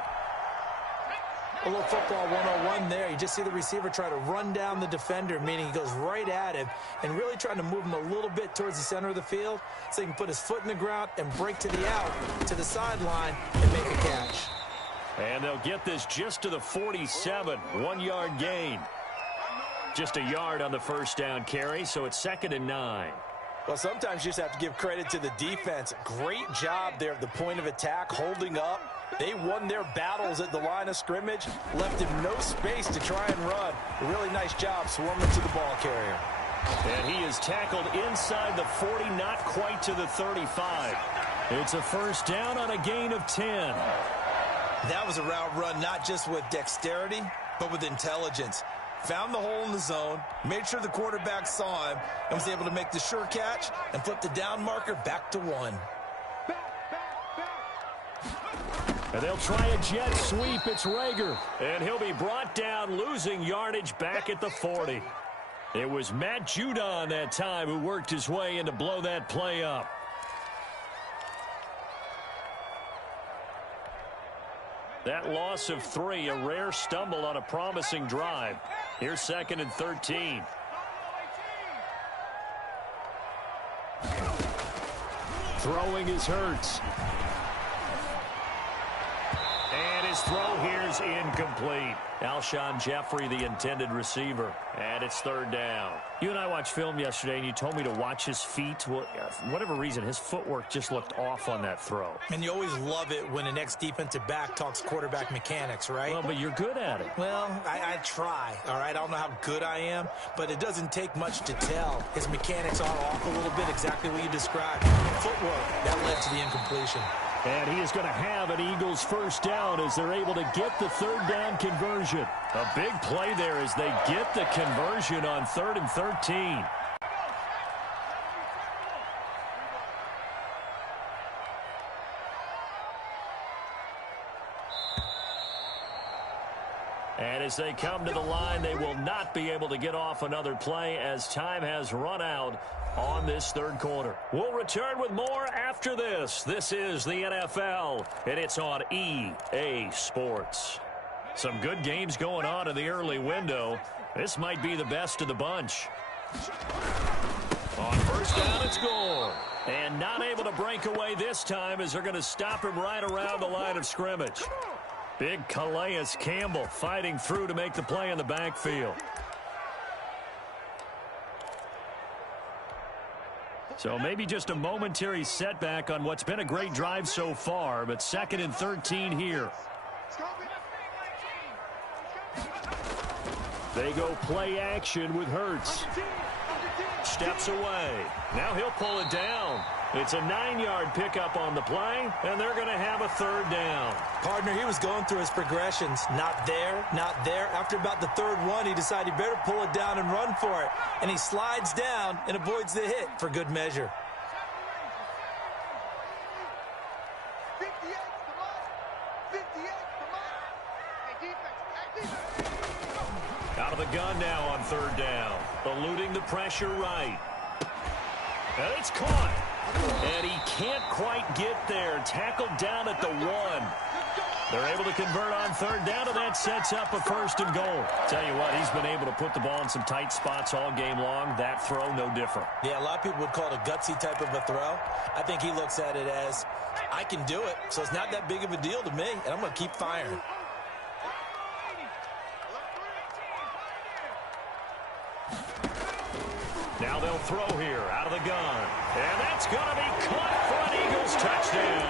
A little football 101 there. You just see the receiver try to run down the defender, meaning he goes right at him and really trying to move him a little bit towards the center of the field so he can put his foot in the ground and break to the out, to the sideline, and make a catch. And they'll get this just to the 47, 1-yard gain. Just a yard on the first down carry, so it's 2nd and 9. Well, sometimes you just have to give credit to the defense. Great job there at the point of attack, holding up. They won their battles at the line of scrimmage, left him no space to try and run. A really nice job swarming to the ball carrier. And he is tackled inside the 40, not quite to the 35. It's a first down on a gain of 10. That was a route run not just with dexterity, but with intelligence. Found the hole in the zone, made sure the quarterback saw him, and was able to make the sure catch and flip the down marker back to 1. And they'll try a jet sweep. It's Rager. And he'll be brought down, losing yardage back at the 40. It was Matt Judon that time who worked his way in to blow that play up. That loss of 3, a rare stumble on a promising drive. Here's 2nd and 13. Throwing is Hurts. And his throw here's incomplete. Alshon Jeffrey, the intended receiver. And it's third down. You and I watched film yesterday, and you told me to watch his feet. Well, for whatever reason, his footwork just looked off on that throw. And you always love it when an ex-defensive back talks quarterback mechanics, right? Well, but you're good at it. Well, I try, all right? I don't know how good I am, but it doesn't take much to tell. His mechanics are off a little bit, exactly what you described. Footwork, that led to the incompletion. And he is going to have an Eagles first down as they're able to get the third down conversion. A big play there as they get the conversion on 3rd and 13. And as they come to the line, they will not be able to get off another play as time has run out on this third quarter. We'll return with more after this. This is the NFL, and it's on EA Sports. Some good games going on in the early window. This might be the best of the bunch. On first down, it's Gore. And not able to break away this time as they're going to stop him right around the line of scrimmage. Big Calais Campbell fighting through to make the play in the backfield. So maybe just a momentary setback on what's been a great drive so far, but 2nd and 13 here. They go play action with Hurts. Steps away. Now he'll pull it down. It's a 9-yard pickup on the play, and they're going to have a third down. Partner, he was going through his progressions. Not there, not there. After about the third one, he decided he better pull it down and run for it. And he slides down and avoids the hit for good measure. 58 to Mike. 58 to Mike. Hey, defense. Out of the gun now on third down. Eluding the pressure right. And it's caught. And he can't quite get there. Tackled down at the 1. They're able to convert on third down, and that sets up a 1st and goal. Tell you what, he's been able to put the ball in some tight spots all game long. That throw, no different. Yeah, a lot of people would call it a gutsy type of a throw. I think he looks at it as, I can do it, so it's not that big of a deal to me, and I'm going to keep firing. Now they'll throw here out of the gun. And that's going to be caught for an Eagles touchdown.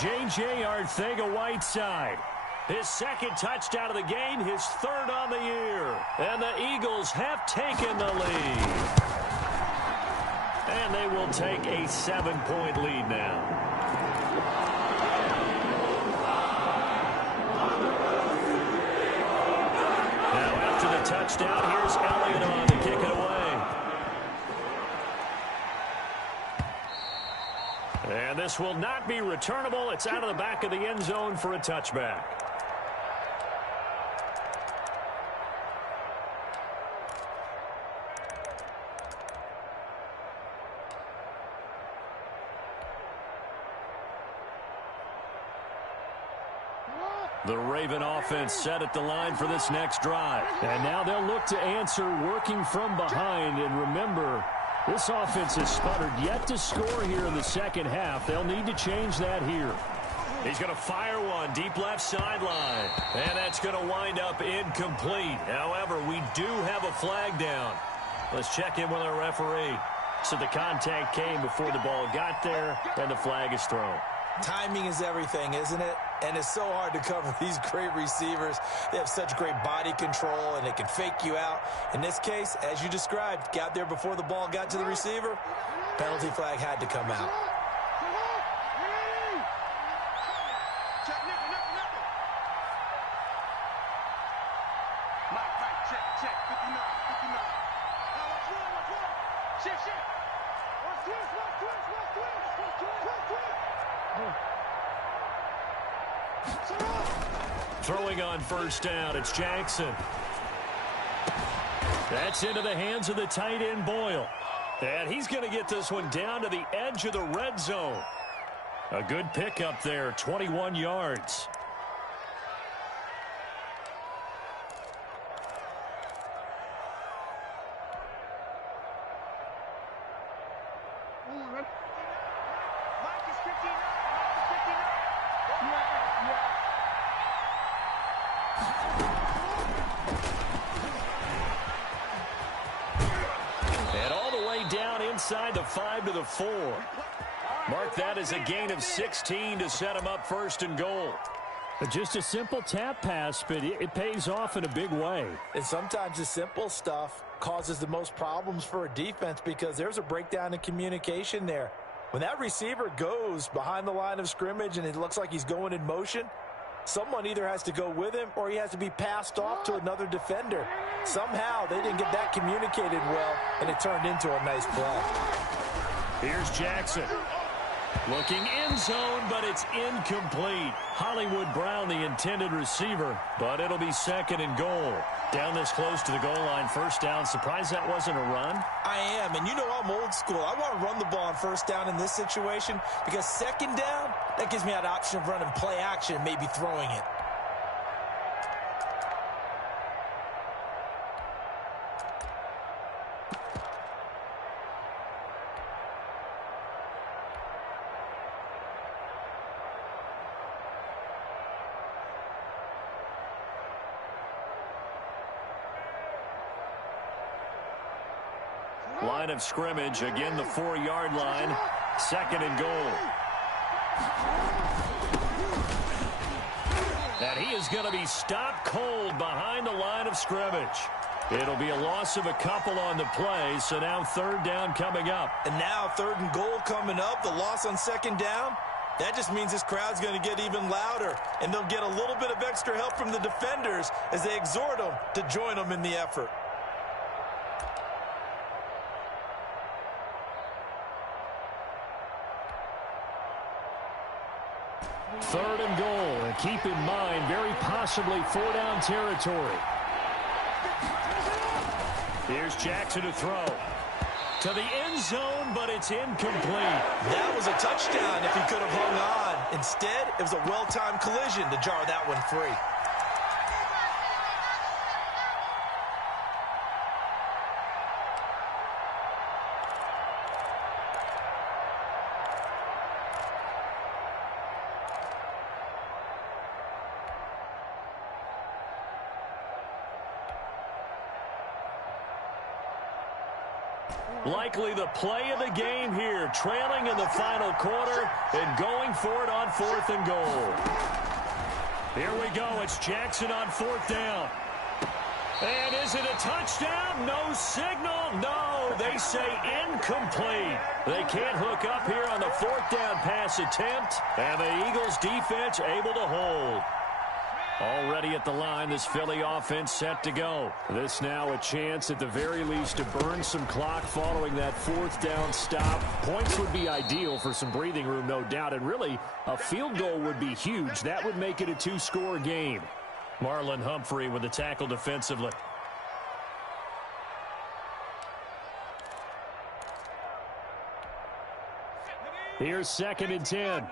J.J. Arcega-Whiteside. His 2nd touchdown of the game, his 3rd on the year. And the Eagles have taken the lead. And they will take a 7-point lead now. Now after the touchdown, here's Elliott on to kick it away. And this will not be returnable. It's out of the back of the end zone for a touchback. The Raven offense set at the line for this next drive. And now they'll look to answer working from behind. And remember, this offense has sputtered yet to score here in the second half. They'll need to change that here. He's going to fire one deep left sideline. And that's going to wind up incomplete. However, we do have a flag down. Let's check in with our referee. So the contact came before the ball got there, and the flag is thrown. Timing is everything, isn't it? And it's so hard to cover these great receivers. They have such great body control, and they can fake you out. In this case, as you described, got there before the ball got to the receiver. Penalty flag had to come out. Check, nickel. Mike, check. 59. Now, watch one. Shift. Watch twist. Throwing on first down, it's Jackson. That's into the hands of the tight end, Boyle. And he's going to get this one down to the edge of the red zone. A good pickup there, 21 yards. Mike is 59. And all the way down inside the 5 to the 4. Mark that as a gain of 16 to set him up first and goal. Just a simple tap pass, but it pays off in a big way. And sometimes the simple stuff causes the most problems for a defense because there's a breakdown in communication there. When that receiver goes behind the line of scrimmage and it looks like he's going in motion, someone either has to go with him or he has to be passed off to another defender. Somehow they didn't get that communicated well, and it turned into a nice play. Here's Jackson. Looking end zone, but it's incomplete. Hollywood Brown, the intended receiver, but it'll be second and goal. Down this close to the goal line, first down. Surprised that wasn't a run? I am, and you know I'm old school. I want to run the ball on first down in this situation because second down, that gives me that option of running play action and maybe throwing it. Line of scrimmage, again the 4-yard line, second and goal. And he is going to be stopped cold behind the line of scrimmage. It'll be a loss of a couple on the play, so now third down coming up. And now third and goal coming up, the loss on second down. That just means this crowd's going to get even louder, and they'll get a little bit of extra help from the defenders as they exhort them to join them in the effort. Third and goal, and keep in mind, very possibly 4-down territory. Here's Jackson to throw. To the end zone, but it's incomplete. That was a touchdown if he could have hung on. Instead, it was a well-timed collision to jar that one free. Likely the play of the game here, trailing in the final quarter and going for it on fourth and goal. Here we go. It's Jackson on fourth down. And is it a touchdown? No signal. No, they say incomplete. They can't hook up here on the fourth down pass attempt, and the Eagles defense able to hold. Already at the line, this Philly offense set to go. This now a chance at the very least to burn some clock following that fourth down stop. Points would be ideal for some breathing room, no doubt. And really, a field goal would be huge. That would make it a two-score game. Marlon Humphrey with the tackle defensively. Here's second and 10.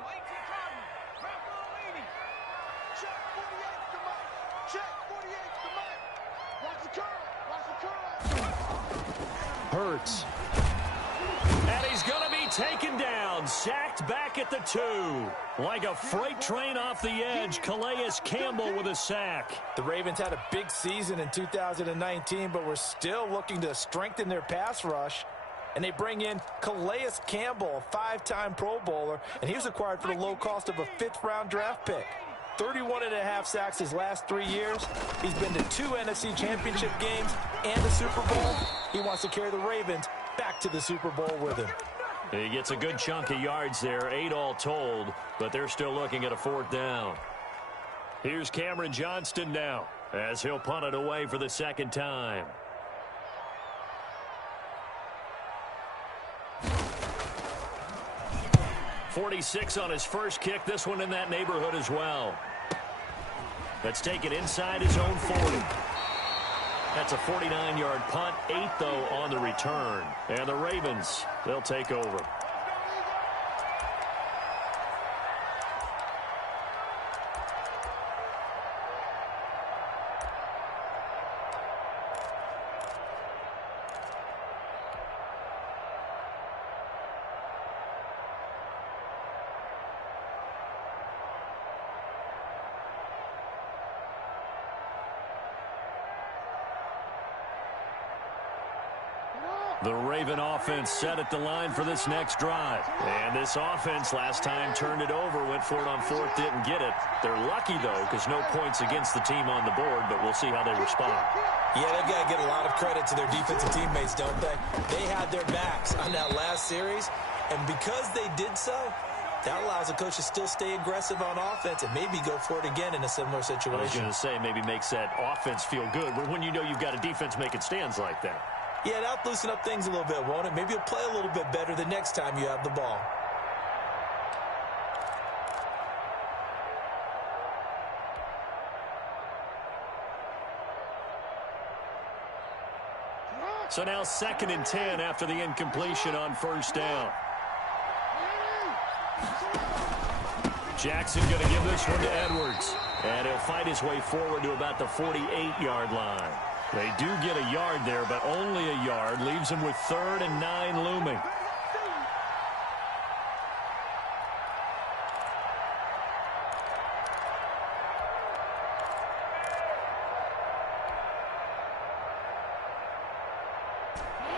Hurts. And he's going to be taken down, sacked back at the 2. Like a freight train off the edge, Calais Campbell with a sack. The Ravens had a big season in 2019, but we're still looking to strengthen their pass rush. And they bring in Calais Campbell, a 5-time Pro Bowler, and he was acquired for the low cost of a 5th-round draft pick. 31.5 sacks his last 3 years. He's been to 2 NFC Championship games and a Super Bowl. He wants to carry the Ravens back to the Super Bowl with him. He gets a good chunk of yards there, 8 all told, but they're still looking at a fourth down. Here's Cameron Johnston now, as he'll punt it away for the second time. .46 on his first kick, this one in that neighborhood as well. Let's take it inside his own 40. That's a 49-yard punt, 8 though on the return. And the Ravens, they'll take over. The Raven offense set at the line for this next drive. And this offense last time turned it over, went for it on fourth, didn't get it. They're lucky, though, because no points against the team on the board, but we'll see how they respond. Yeah, they've got to get a lot of credit to their defensive teammates, don't they? They had their backs on that last series, and because they did so, that allows the coach to still stay aggressive on offense and maybe go for it again in a similar situation. I was going to say, maybe makes that offense feel good, but when you know you've got a defense making stands like that. Yeah, that'll loosen up things a little bit, won't it? Maybe you'll play a little bit better the next time you have the ball. So now 2nd and 10 after the incompletion on first down. Jackson going to give this one to Edwards. And he'll fight his way forward to about the 48-yard line. They do get a yard there, but only a yard. Leaves him with 3rd and 9 looming.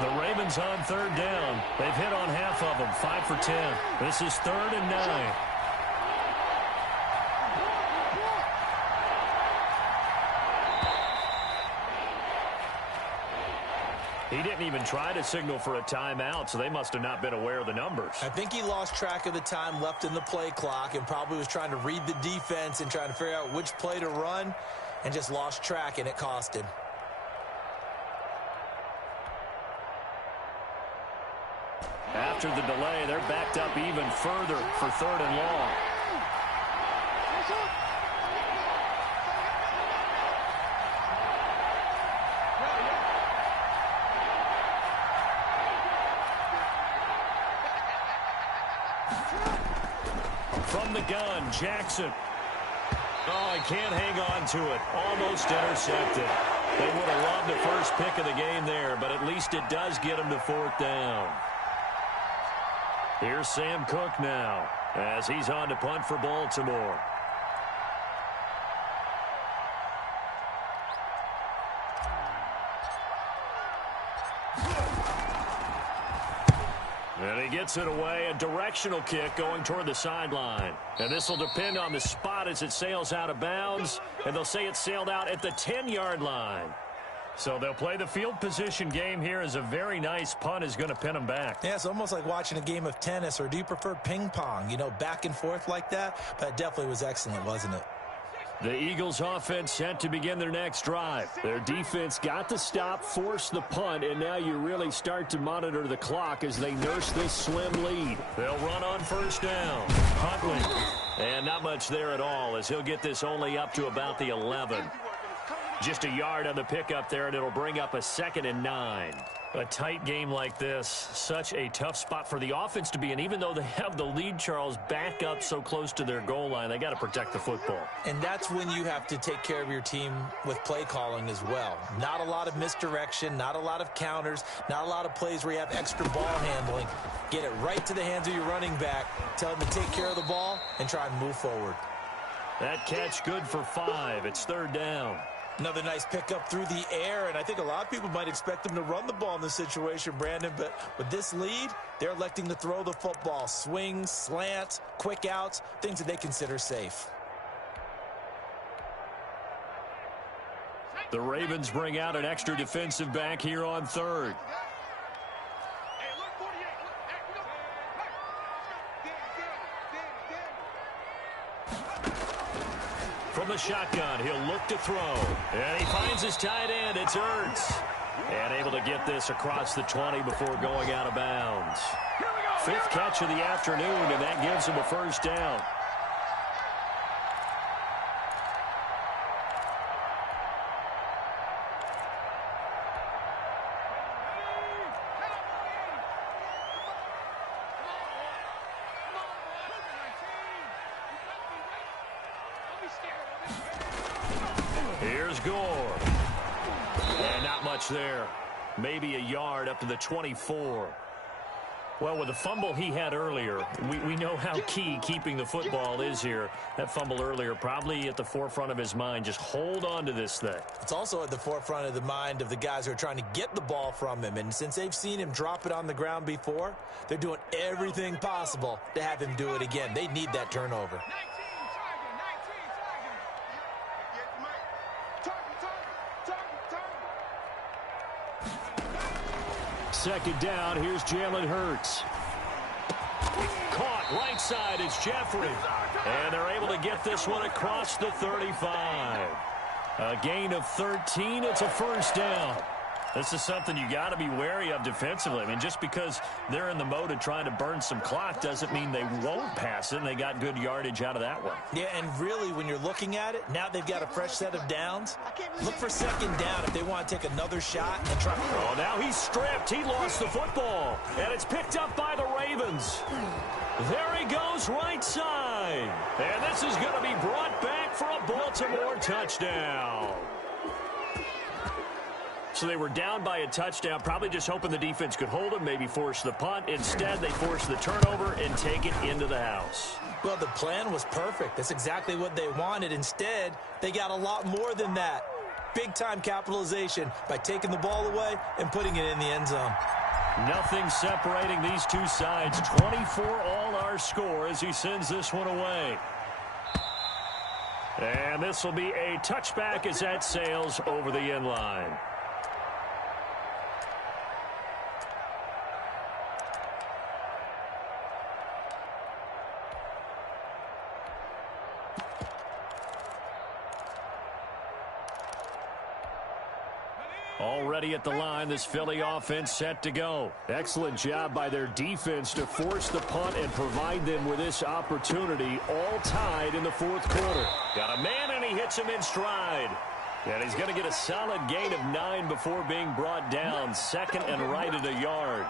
The Ravens on 3rd down. They've hit on half of them, 5 for 10. This is 3rd and 9. He didn't even try to signal for a timeout, so they must have not been aware of the numbers. I think he lost track of the time left in the play clock and probably was trying to read the defense and trying to figure out which play to run and just lost track, and it cost him. After the delay, they're backed up even further for 3rd and long. From the gun, Jackson. Oh, he can't hang on to it. Almost intercepted. They would have loved the first pick of the game there, but at least it does get him to 4th down. Here's Sam Cook now as he's on to punt for Baltimore. And he gets it away, a directional kick going toward the sideline. And this will depend on the spot as it sails out of bounds. And they'll say it sailed out at the 10-yard line. So they'll play the field position game here as a very nice punt is going to pin them back. Yeah, it's almost like watching a game of tennis, or do you prefer ping pong? You know, back and forth like that? But it definitely was excellent, wasn't it? The Eagles offense set to begin their next drive. Their defense got the stop, forced the punt, and now you really start to monitor the clock as they nurse this slim lead. They'll run on first down. Huntley. And not much there at all as he'll get this only up to about the 11. Just a yard on the pickup there, and it'll bring up a 2nd and 9. A tight game like this, such a tough spot for the offense to be in. Even though they have the lead, Charles, back up so close to their goal line, they got to protect the football. And that's when you have to take care of your team with play calling as well. Not a lot of misdirection, not a lot of counters, not a lot of plays where you have extra ball handling. Get it right to the hands of your running back, tell him to take care of the ball, and try and move forward. That catch good for 5. It's 3rd down. Another nice pickup through the air, and I think a lot of people might expect them to run the ball in this situation, Brandon, but with this lead, they're electing to throw the football. Swings, slants, quick outs, things that they consider safe. The Ravens bring out an extra defensive back here on 3rd. From the shotgun, he'll look to throw. And he finds his tight end. It's Ertz. And able to get this across the 20 before going out of bounds. 5th catch of the afternoon, and that gives him a 1st down. Here's Gore. And not much there. Maybe a yard up to the 24. Well, with the fumble he had earlier, we know how how key keeping the football is here. That fumble earlier probably at the forefront of his mind. Just hold on to this thing. It's also at the forefront of the mind of the guys who are trying to get the ball from him. And since they've seen him drop it on the ground before, they're doing everything possible to have him do it again. They need that turnover. 19 target. Second down, here's Jalen Hurts. Caught right side, it's Jeffrey. And they're able to get this one across the 35. A gain of 13, it's a first down. This is something you got to be wary of defensively. I mean, just because they're in the mode of trying to burn some clock doesn't mean they won't pass it, and they got good yardage out of that one. Yeah, and really, when you're looking at it, now they've got a fresh set of downs. Look for second down if they want to take another shot and try. Oh, now he's stripped. He lost the football, and it's picked up by the Ravens. There he goes right side. And this is going to be brought back for a Baltimore touchdown. So they were down by a touchdown, probably just hoping the defense could hold them, maybe force the punt. Instead, they force the turnover and take it into the house. Well, the plan was perfect. That's exactly what they wanted. Instead, they got a lot more than that. Big-time capitalization by taking the ball away and putting it in the end zone. Nothing separating these two sides. 24 all our score as he sends this one away. And this will be a touchback as that sails over the end line. Already at the line, this Philly offense set to go. Excellent job by their defense to force the punt and provide them with this opportunity, all tied in the fourth quarter. Got a man, and he hits him in stride. And he's going to get a solid gain of 9 before being brought down. Second and right at a yard.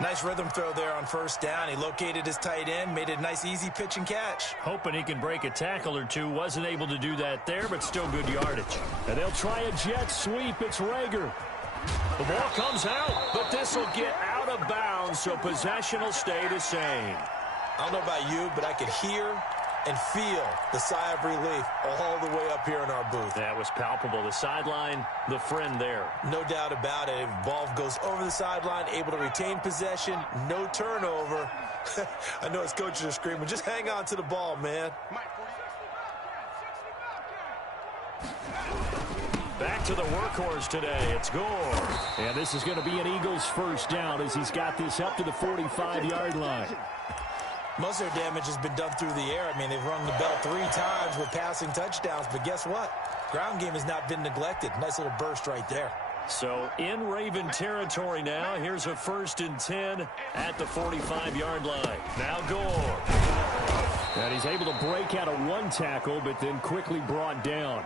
Nice rhythm throw there on first down. He located his tight end, made it a nice, easy pitch and catch. Hoping he can break a tackle or two. Wasn't able to do that there, but still good yardage. And they'll try a jet sweep. It's Rager. The ball comes out, but this will get out of bounds, so possession will stay the same. I don't know about you, but I could hear and feel the sigh of relief all the way up here in our booth. That was palpable. The sideline, the friend there. No doubt about it. Ball goes over the sideline, able to retain possession, no turnover. I know his coaches are screaming, just hang on to the ball, man. Back to the workhorse today. It's Gore. And this is going to be an Eagles first down as he's got this up to the 45-yard line. Most of their damage has been done through the air. I mean, they've rung the bell 3 times with passing touchdowns, but guess what? Ground game has not been neglected. Nice little burst right there. So in Raven territory now. Here's a 1st and 10 at the 45-yard line. Now Gore. And he's able to break out of one tackle, but then quickly brought down.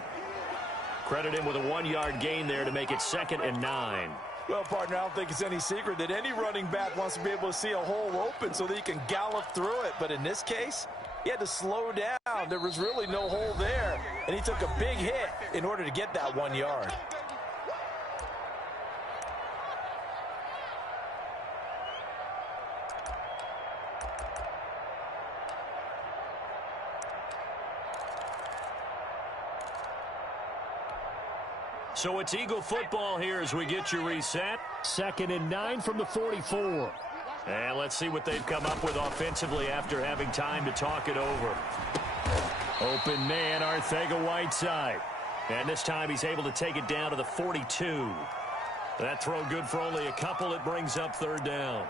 Credit him with a 1-yard gain there to make it 2nd and 9. Well, partner, I don't think it's any secret that any running back wants to be able to see a hole open so that he can gallop through it. But in this case, he had to slow down. There was really no hole there, and he took a big hit in order to get that 1 yard. So it's Eagle football here as we get you reset. 2nd and 9 from the 44. And let's see what they've come up with offensively after having time to talk it over. Open man, Arcega-Whiteside. And this time he's able to take it down to the 42. That throw good for only a couple. It brings up 3rd down.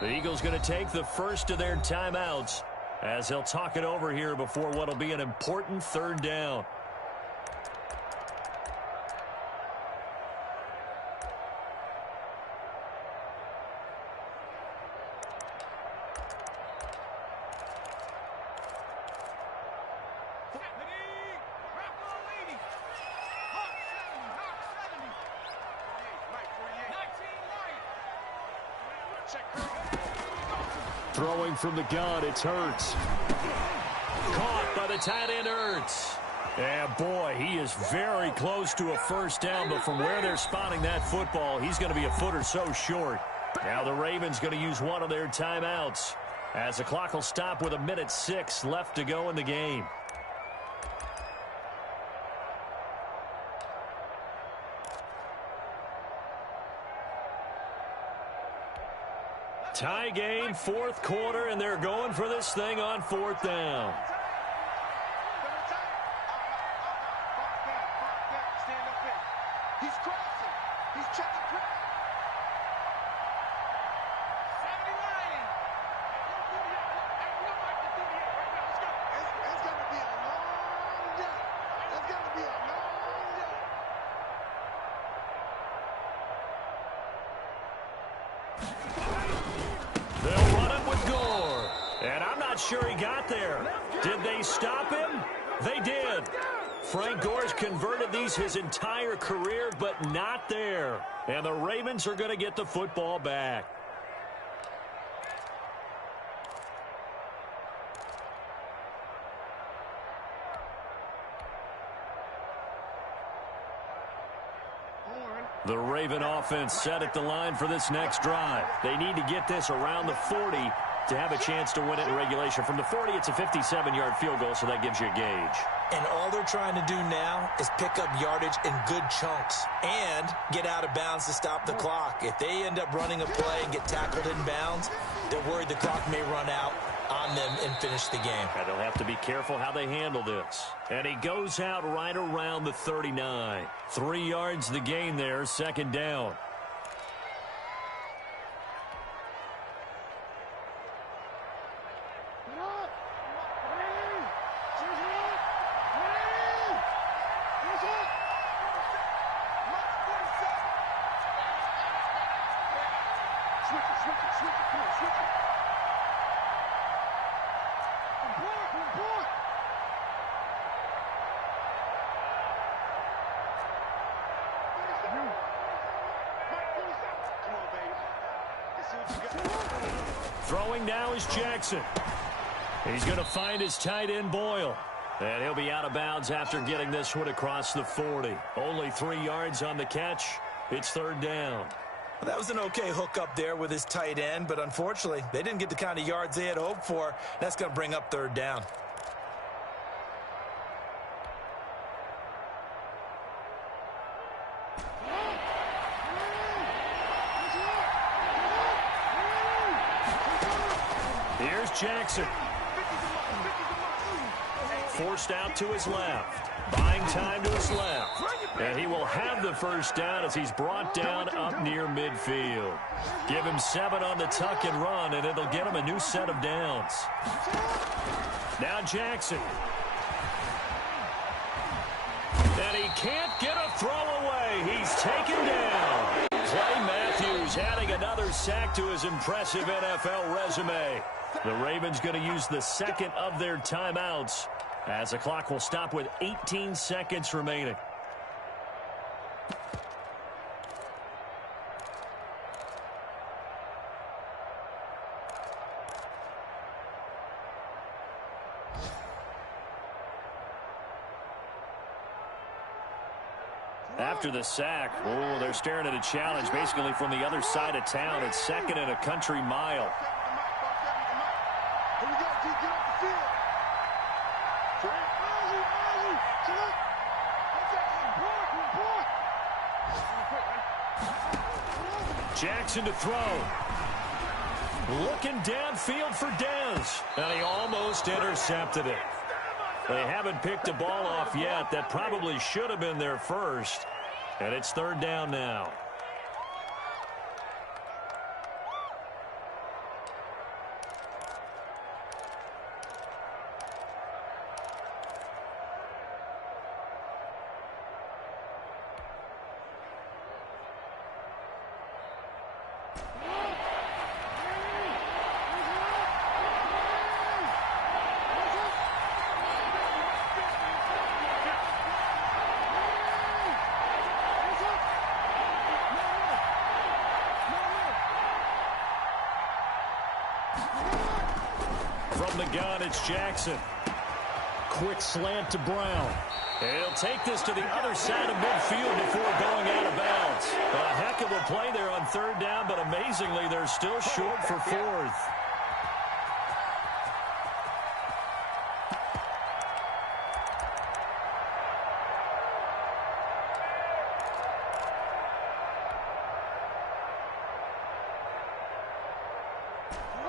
The Eagles going to take the first of their timeouts as they'll talk it over here before what will be an important 3rd down. Throwing from the gun, it's Hurts. Caught by the tight end, Hurts. And boy, he is very close to a first down, but from where they're spotting that football, he's going to be a foot or so short. Now the Ravens going to use one of their timeouts, as the clock will stop with 1:06 left to go in the game. Tie game, fourth quarter, and they're going for this thing on fourth down. He's crossing. He's checking crowd. 79. It's going to be a long day. It's going to be a long day. They'll run it with Gore. And I'm not sure he got there. Did they stop him? They did. Frank Gore's converted these his entire career, but not there. And the Ravens are going to get the football back. The Raven offense set at the line for this next drive. They need to get this around the 40 to have a chance to win it in regulation. From the 40, it's a 57-yard field goal, so that gives you a gauge. And all they're trying to do now is pick up yardage in good chunks and get out of bounds to stop the clock. If they end up running a play and get tackled in bounds, they're worried the clock may run out on them and finish the game. And they'll have to be careful how they handle this. And he goes out right around the 39. 3 yards the gain there, second down. Throwing now is Jackson. He's going to find his tight end, Boyle. And he'll be out of bounds after getting this one across the 40. Only 3 yards on the catch. It's third down. Well, that was an okay hook up there with his tight end, but unfortunately, they didn't get the kind of yards they had hoped for. That's going to bring up third down. Here's Jackson. Forced out to his left. Buying time to his left. And he will have the first down as he's brought down up near midfield. Give him 7 on the tuck and run, and it'll get him a new set of downs. Now Jackson. And he can't get a throw away. He's taken down. Clay Matthews adding another sack to his impressive NFL resume. The Ravens going to use the second of their timeouts as the clock will stop with 18 seconds remaining. After the sack, they're staring at a challenge basically from the other side of town. It's second and a country mile. Here we go, G. Get off the field. Jackson to throw. Looking downfield for Dez. And he almost intercepted it. They haven't picked a ball off yet. That probably should have been their first. And it's third down now. From the gun, it's Jackson. Quick slant to Brown. He'll take this to the other side of midfield before going out of bounds. A heck of a play there on third down, but amazingly, they're still short for fourth.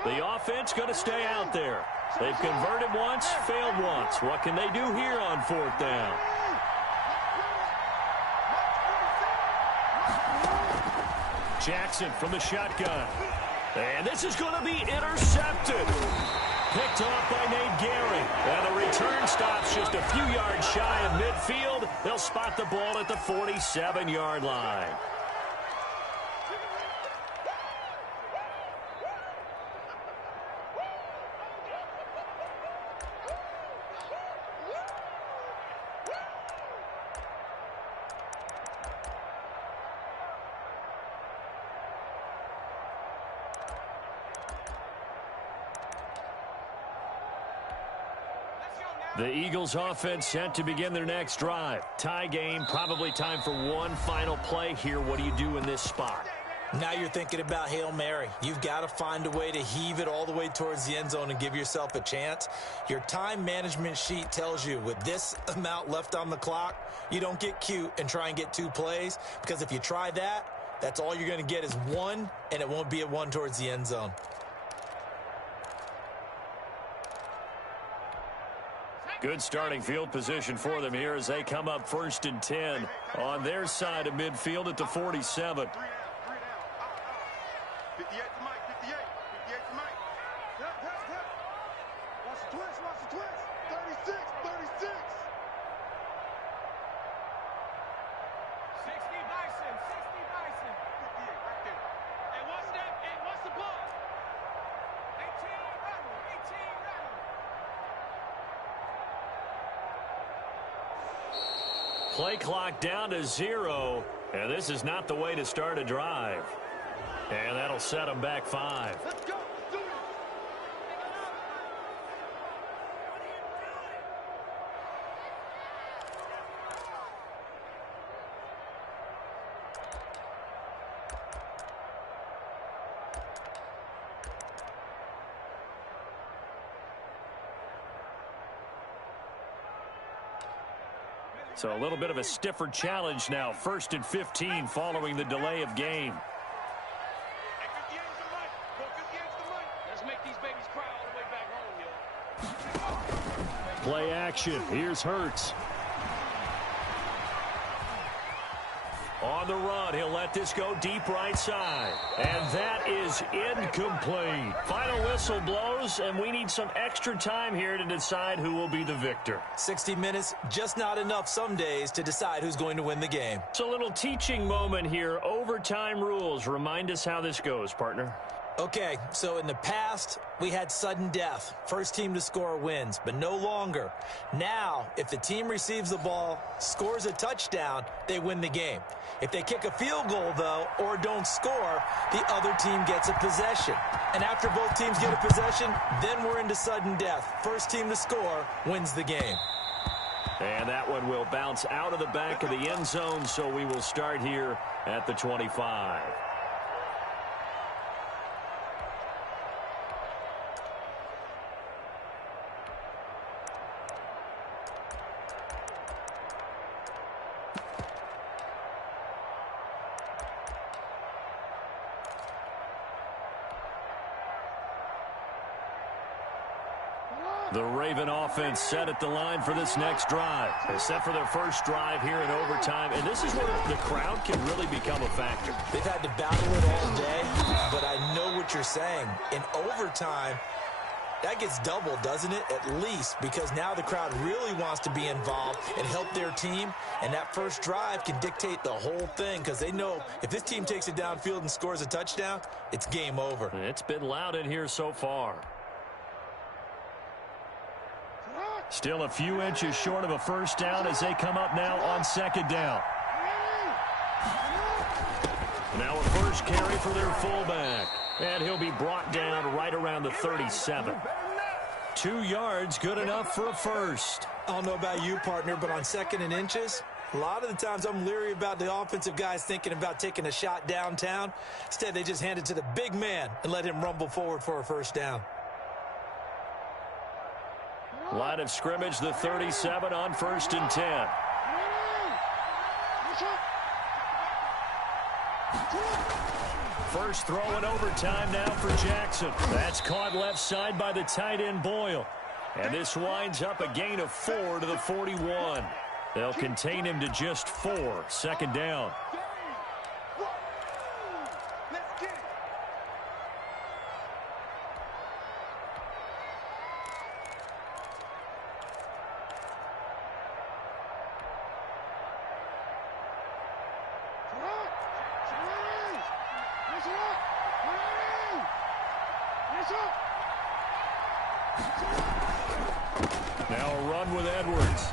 The offense going to stay out there. They've converted once, failed once. What can they do here on fourth down? Jackson from the shotgun. And this is going to be intercepted. Picked off by Nate Gary. And the return stops just a few yards shy of midfield. They'll spot the ball at the 47-yard line. The Eagles offense set to begin their next drive. Tie game, probably time for one final play here. What do you do in this spot? Now you're thinking about Hail Mary. You've got to find a way to heave it all the way towards the end zone and give yourself a chance. Your time management sheet tells you with this amount left on the clock, you don't get cute and try and get 2 plays, because if you try that, that's all you're going to get is 1, and it won't be a 1 towards the end zone. Good starting field position for them here as they come up 1st and 10 on their side of midfield at the 47. 58 to Mike, 58 to Mike. Watch the twist, 36, 36. 60 Bison, 58 right there. Hey, what's that? Hey, what's the ball? 18 rattle. Play clock down to 0, and this is not the way to start a drive. And that'll set them back 5. Let's go. Let's do it. So a little bit of a stiffer challenge now. 1st and 15 following the delay of game. Hey, 58 is the mic. Go 58 is the mic. Let's make these babies cry all the way back home, yo. Play action. Here's Hurts. On the run, he'll let this go deep right side. And that is incomplete. Final whistle blows, and we need some extra time here to decide who will be the victor. 60 minutes, just not enough some days to decide who's going to win the game. It's a little teaching moment here. Overtime rules. Remind us how this goes, partner. Okay, so in the past, we had sudden death. First team to score wins, but no longer. Now, if the team receives the ball, scores a touchdown, they win the game. If they kick a field goal, though, or don't score, the other team gets a possession. And after both teams get a possession, then we're into sudden death. First team to score wins the game. And that one will bounce out of the back of the end zone, so we will start here at the 25. The Raven offense set at the line for this next drive. They're set for their first drive here in overtime, and this is where the crowd can really become a factor. They've had to battle it all day, but I know what you're saying. In overtime, that gets doubled, doesn't it? At least, because now the crowd really wants to be involved and help their team, and that first drive can dictate the whole thing, because they know if this team takes it downfield and scores a touchdown, it's game over. It's been loud in here so far. Still a few inches short of a first down as they come up now on second down. Now a first carry for their fullback. And he'll be brought down right around the 37. 2 yards, good enough for a first. I don't know about you, partner, but on 2nd and inches, a lot of the times I'm leery about the offensive guys thinking about taking a shot downtown. Instead, they just hand it to the big man and let him rumble forward for a first down. Line of scrimmage, the 37 on 1st and 10. First throw in overtime now for Jackson. That's caught left side by the tight end Boyle. And this winds up a gain of 4 to the 41. They'll contain him to just 4. 2nd down. Now a run with Edwards.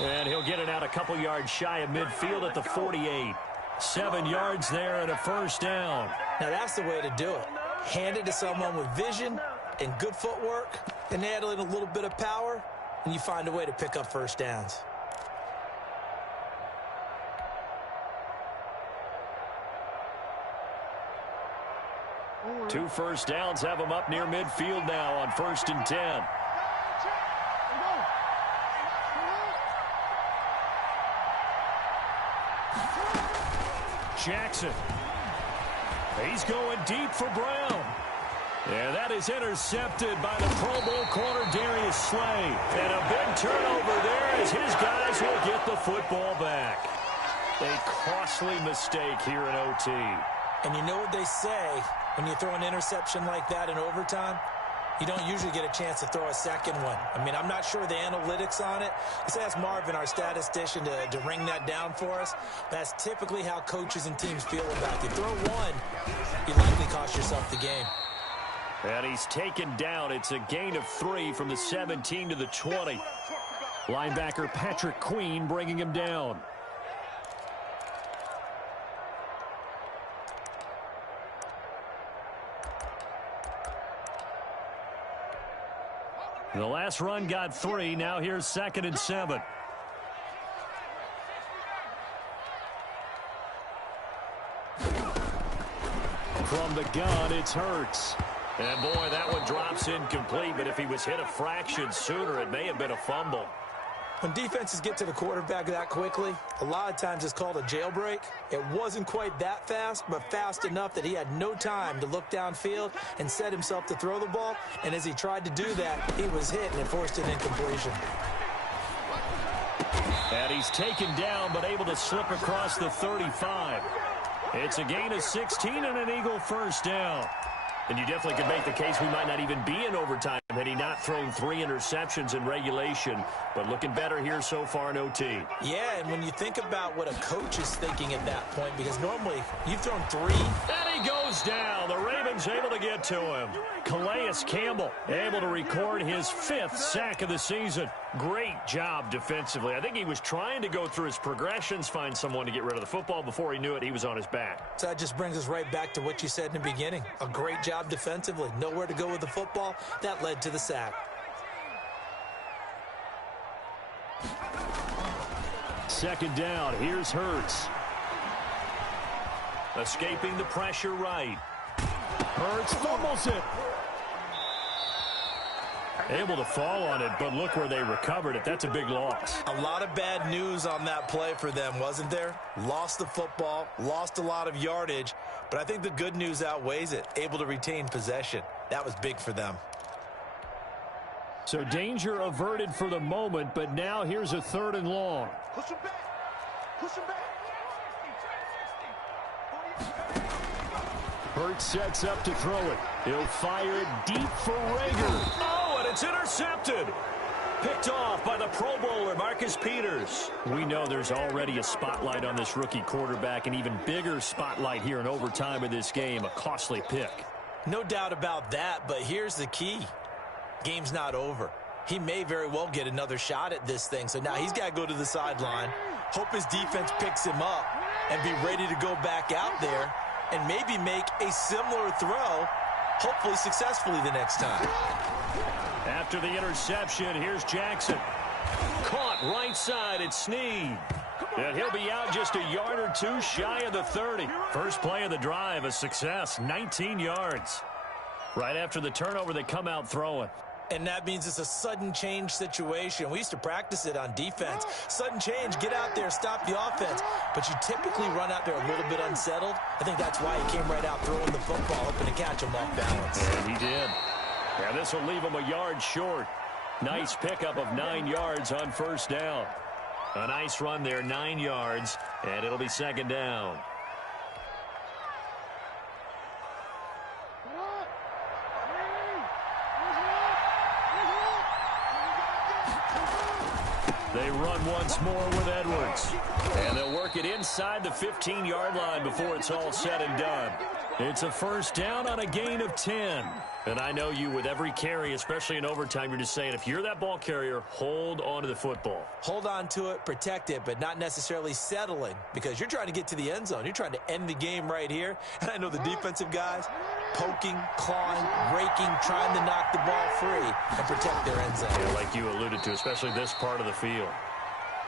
And he'll get it out a couple yards shy of midfield at the 48. 7 yards there and a first down. Now that's the way to do it. Hand it to someone with vision and good footwork, and add in a little bit of power, and you find a way to pick up first downs. Two first downs have him up near midfield now on 1st and 10. Jackson. He's going deep for Brown. And that is intercepted by the Pro Bowl corner Darius Slay. And a big turnover there as his guys will get the football back. A costly mistake here in OT. And you know what they say when you throw an interception like that in overtime? You don't usually get a chance to throw a second one. I mean, I'm not sure the analytics on it. Let's ask Marvin, our statistician, to ring that down for us. That's typically how coaches and teams feel about it. You throw one, you likely cost yourself the game. And he's taken down. It's a gain of 3 from the 17 to the 20. Linebacker Patrick Queen bringing him down. The last run got 3. Now here's 2nd and 7. From the gun, it's Hurts. And boy, that one drops incomplete, but if he was hit a fraction sooner, it may have been a fumble. When defenses get to the quarterback that quickly, a lot of times it's called a jailbreak. It wasn't quite that fast, but fast enough that he had no time to look downfield and set himself to throw the ball. And as he tried to do that, he was hit and it forced an incompletion. And he's taken down, but able to slip across the 35. It's a gain of 16 and an Eagle first down. And you definitely could make the case we might not even be in overtime had he not thrown 3 interceptions in regulation. But looking better here so far in OT. Yeah, and when you think about what a coach is thinking at that point, because normally you've thrown 3. And he goes down. The Ravens able to get to him. Calais Campbell able to record his 5th sack of the season. Great job defensively. I think he was trying to go through his progressions, find someone to get rid of the football. Before he knew it, he was on his back. So that just brings us right back to what you said in the beginning. A great job defensively. Nowhere to go with the football. That led to the sack. Second down. Here's Hurts. Escaping the pressure right. Hurts fumbles it. Able to fall on it, but look where they recovered it. That's a big loss. A lot of bad news on that play for them, wasn't there? Lost the football, lost a lot of yardage, but I think the good news outweighs it. Able to retain possession. That was big for them. So danger averted for the moment, but now here's a 3rd and long. Push him back. Push him back. Hurts sets up to throw it. He'll fire it deep for Rager. Oh, and it's intercepted. Picked off by the Pro Bowler, Marcus Peters. We know there's already a spotlight on this rookie quarterback, an even bigger spotlight here in overtime of this game. A costly pick. No doubt about that, but here's the key. Game's not over. He may very well get another shot at this thing, so now he's got to go to the sideline, hope his defense picks him up, and be ready to go back out there and maybe make a similar throw, hopefully successfully the next time. After the interception, here's Jackson. Caught right side at Snead. And he'll be out just a yard or two shy of the 30. First play of the drive, a success, 19 yards. Right after the turnover, they come out throwing. And that means it's a sudden change situation. We used to practice it on defense. Sudden change, get out there, stop the offense. But you typically run out there a little bit unsettled. I think that's why he came right out throwing the football, hoping to catch him off balance. And he did. Now this will leave him a yard short. Nice pickup of 9 yards on first down. A nice run there, 9 yards, and it'll be second down. They run once more with Edwards. And they'll work it inside the 15-yard line before it's all said and done. It's a first down on a gain of 10. And I know you, with every carry, especially in overtime, you're just saying, if you're that ball carrier, hold on to the football. Hold on to it, protect it, but not necessarily settling, because you're trying to get to the end zone. You're trying to end the game right here. And I know the defensive guys poking, clawing, raking, trying to knock the ball free and protect their end zone. Yeah, like you alluded to, especially this part of the field.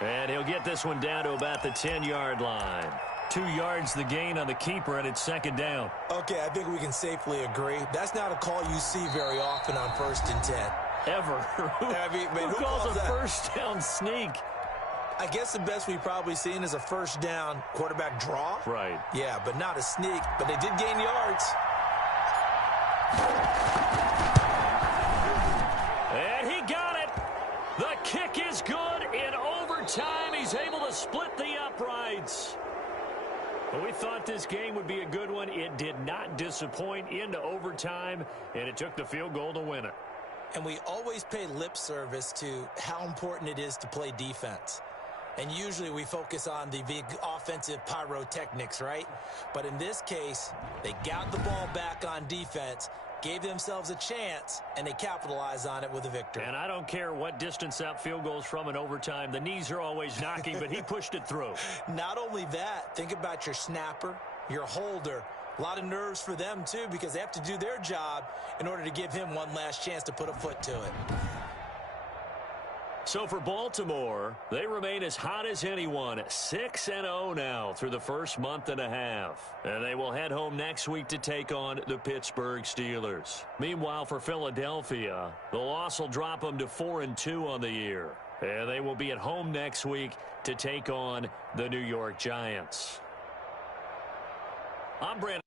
And he'll get this one down to about the 10-yard line. 2 yards the gain on the keeper, and it's second down. Okay, I think we can safely agree. That's not a call you see very often on 1st and 10. Ever. Who calls a first down sneak? I guess the best we've probably seen is a first down quarterback draw. Right. Yeah, but not a sneak. But they did gain yards. And he got it. The kick is good. In overtime, he's able to split the uprights. Well, we thought this game would be a good one. It did not disappoint into overtime, and it took the field goal to win it. And we always pay lip service to how important it is to play defense. And usually we focus on the big offensive pyrotechnics, right? But in this case, they got the ball back on defense, gave themselves a chance, and they capitalized on it with a victory. And I don't care what distance that field goes from in overtime. The knees are always knocking, but he pushed it through. Not only that, think about your snapper, your holder. A lot of nerves for them, too, because they have to do their job in order to give him one last chance to put a foot to it. So for Baltimore, they remain as hot as anyone, 6-0 now through the first month and a half. And they will head home next week to take on the Pittsburgh Steelers. Meanwhile, for Philadelphia, the loss will drop them to 4-2 on the year. And they will be at home next week to take on the New York Giants. I'm Brandon.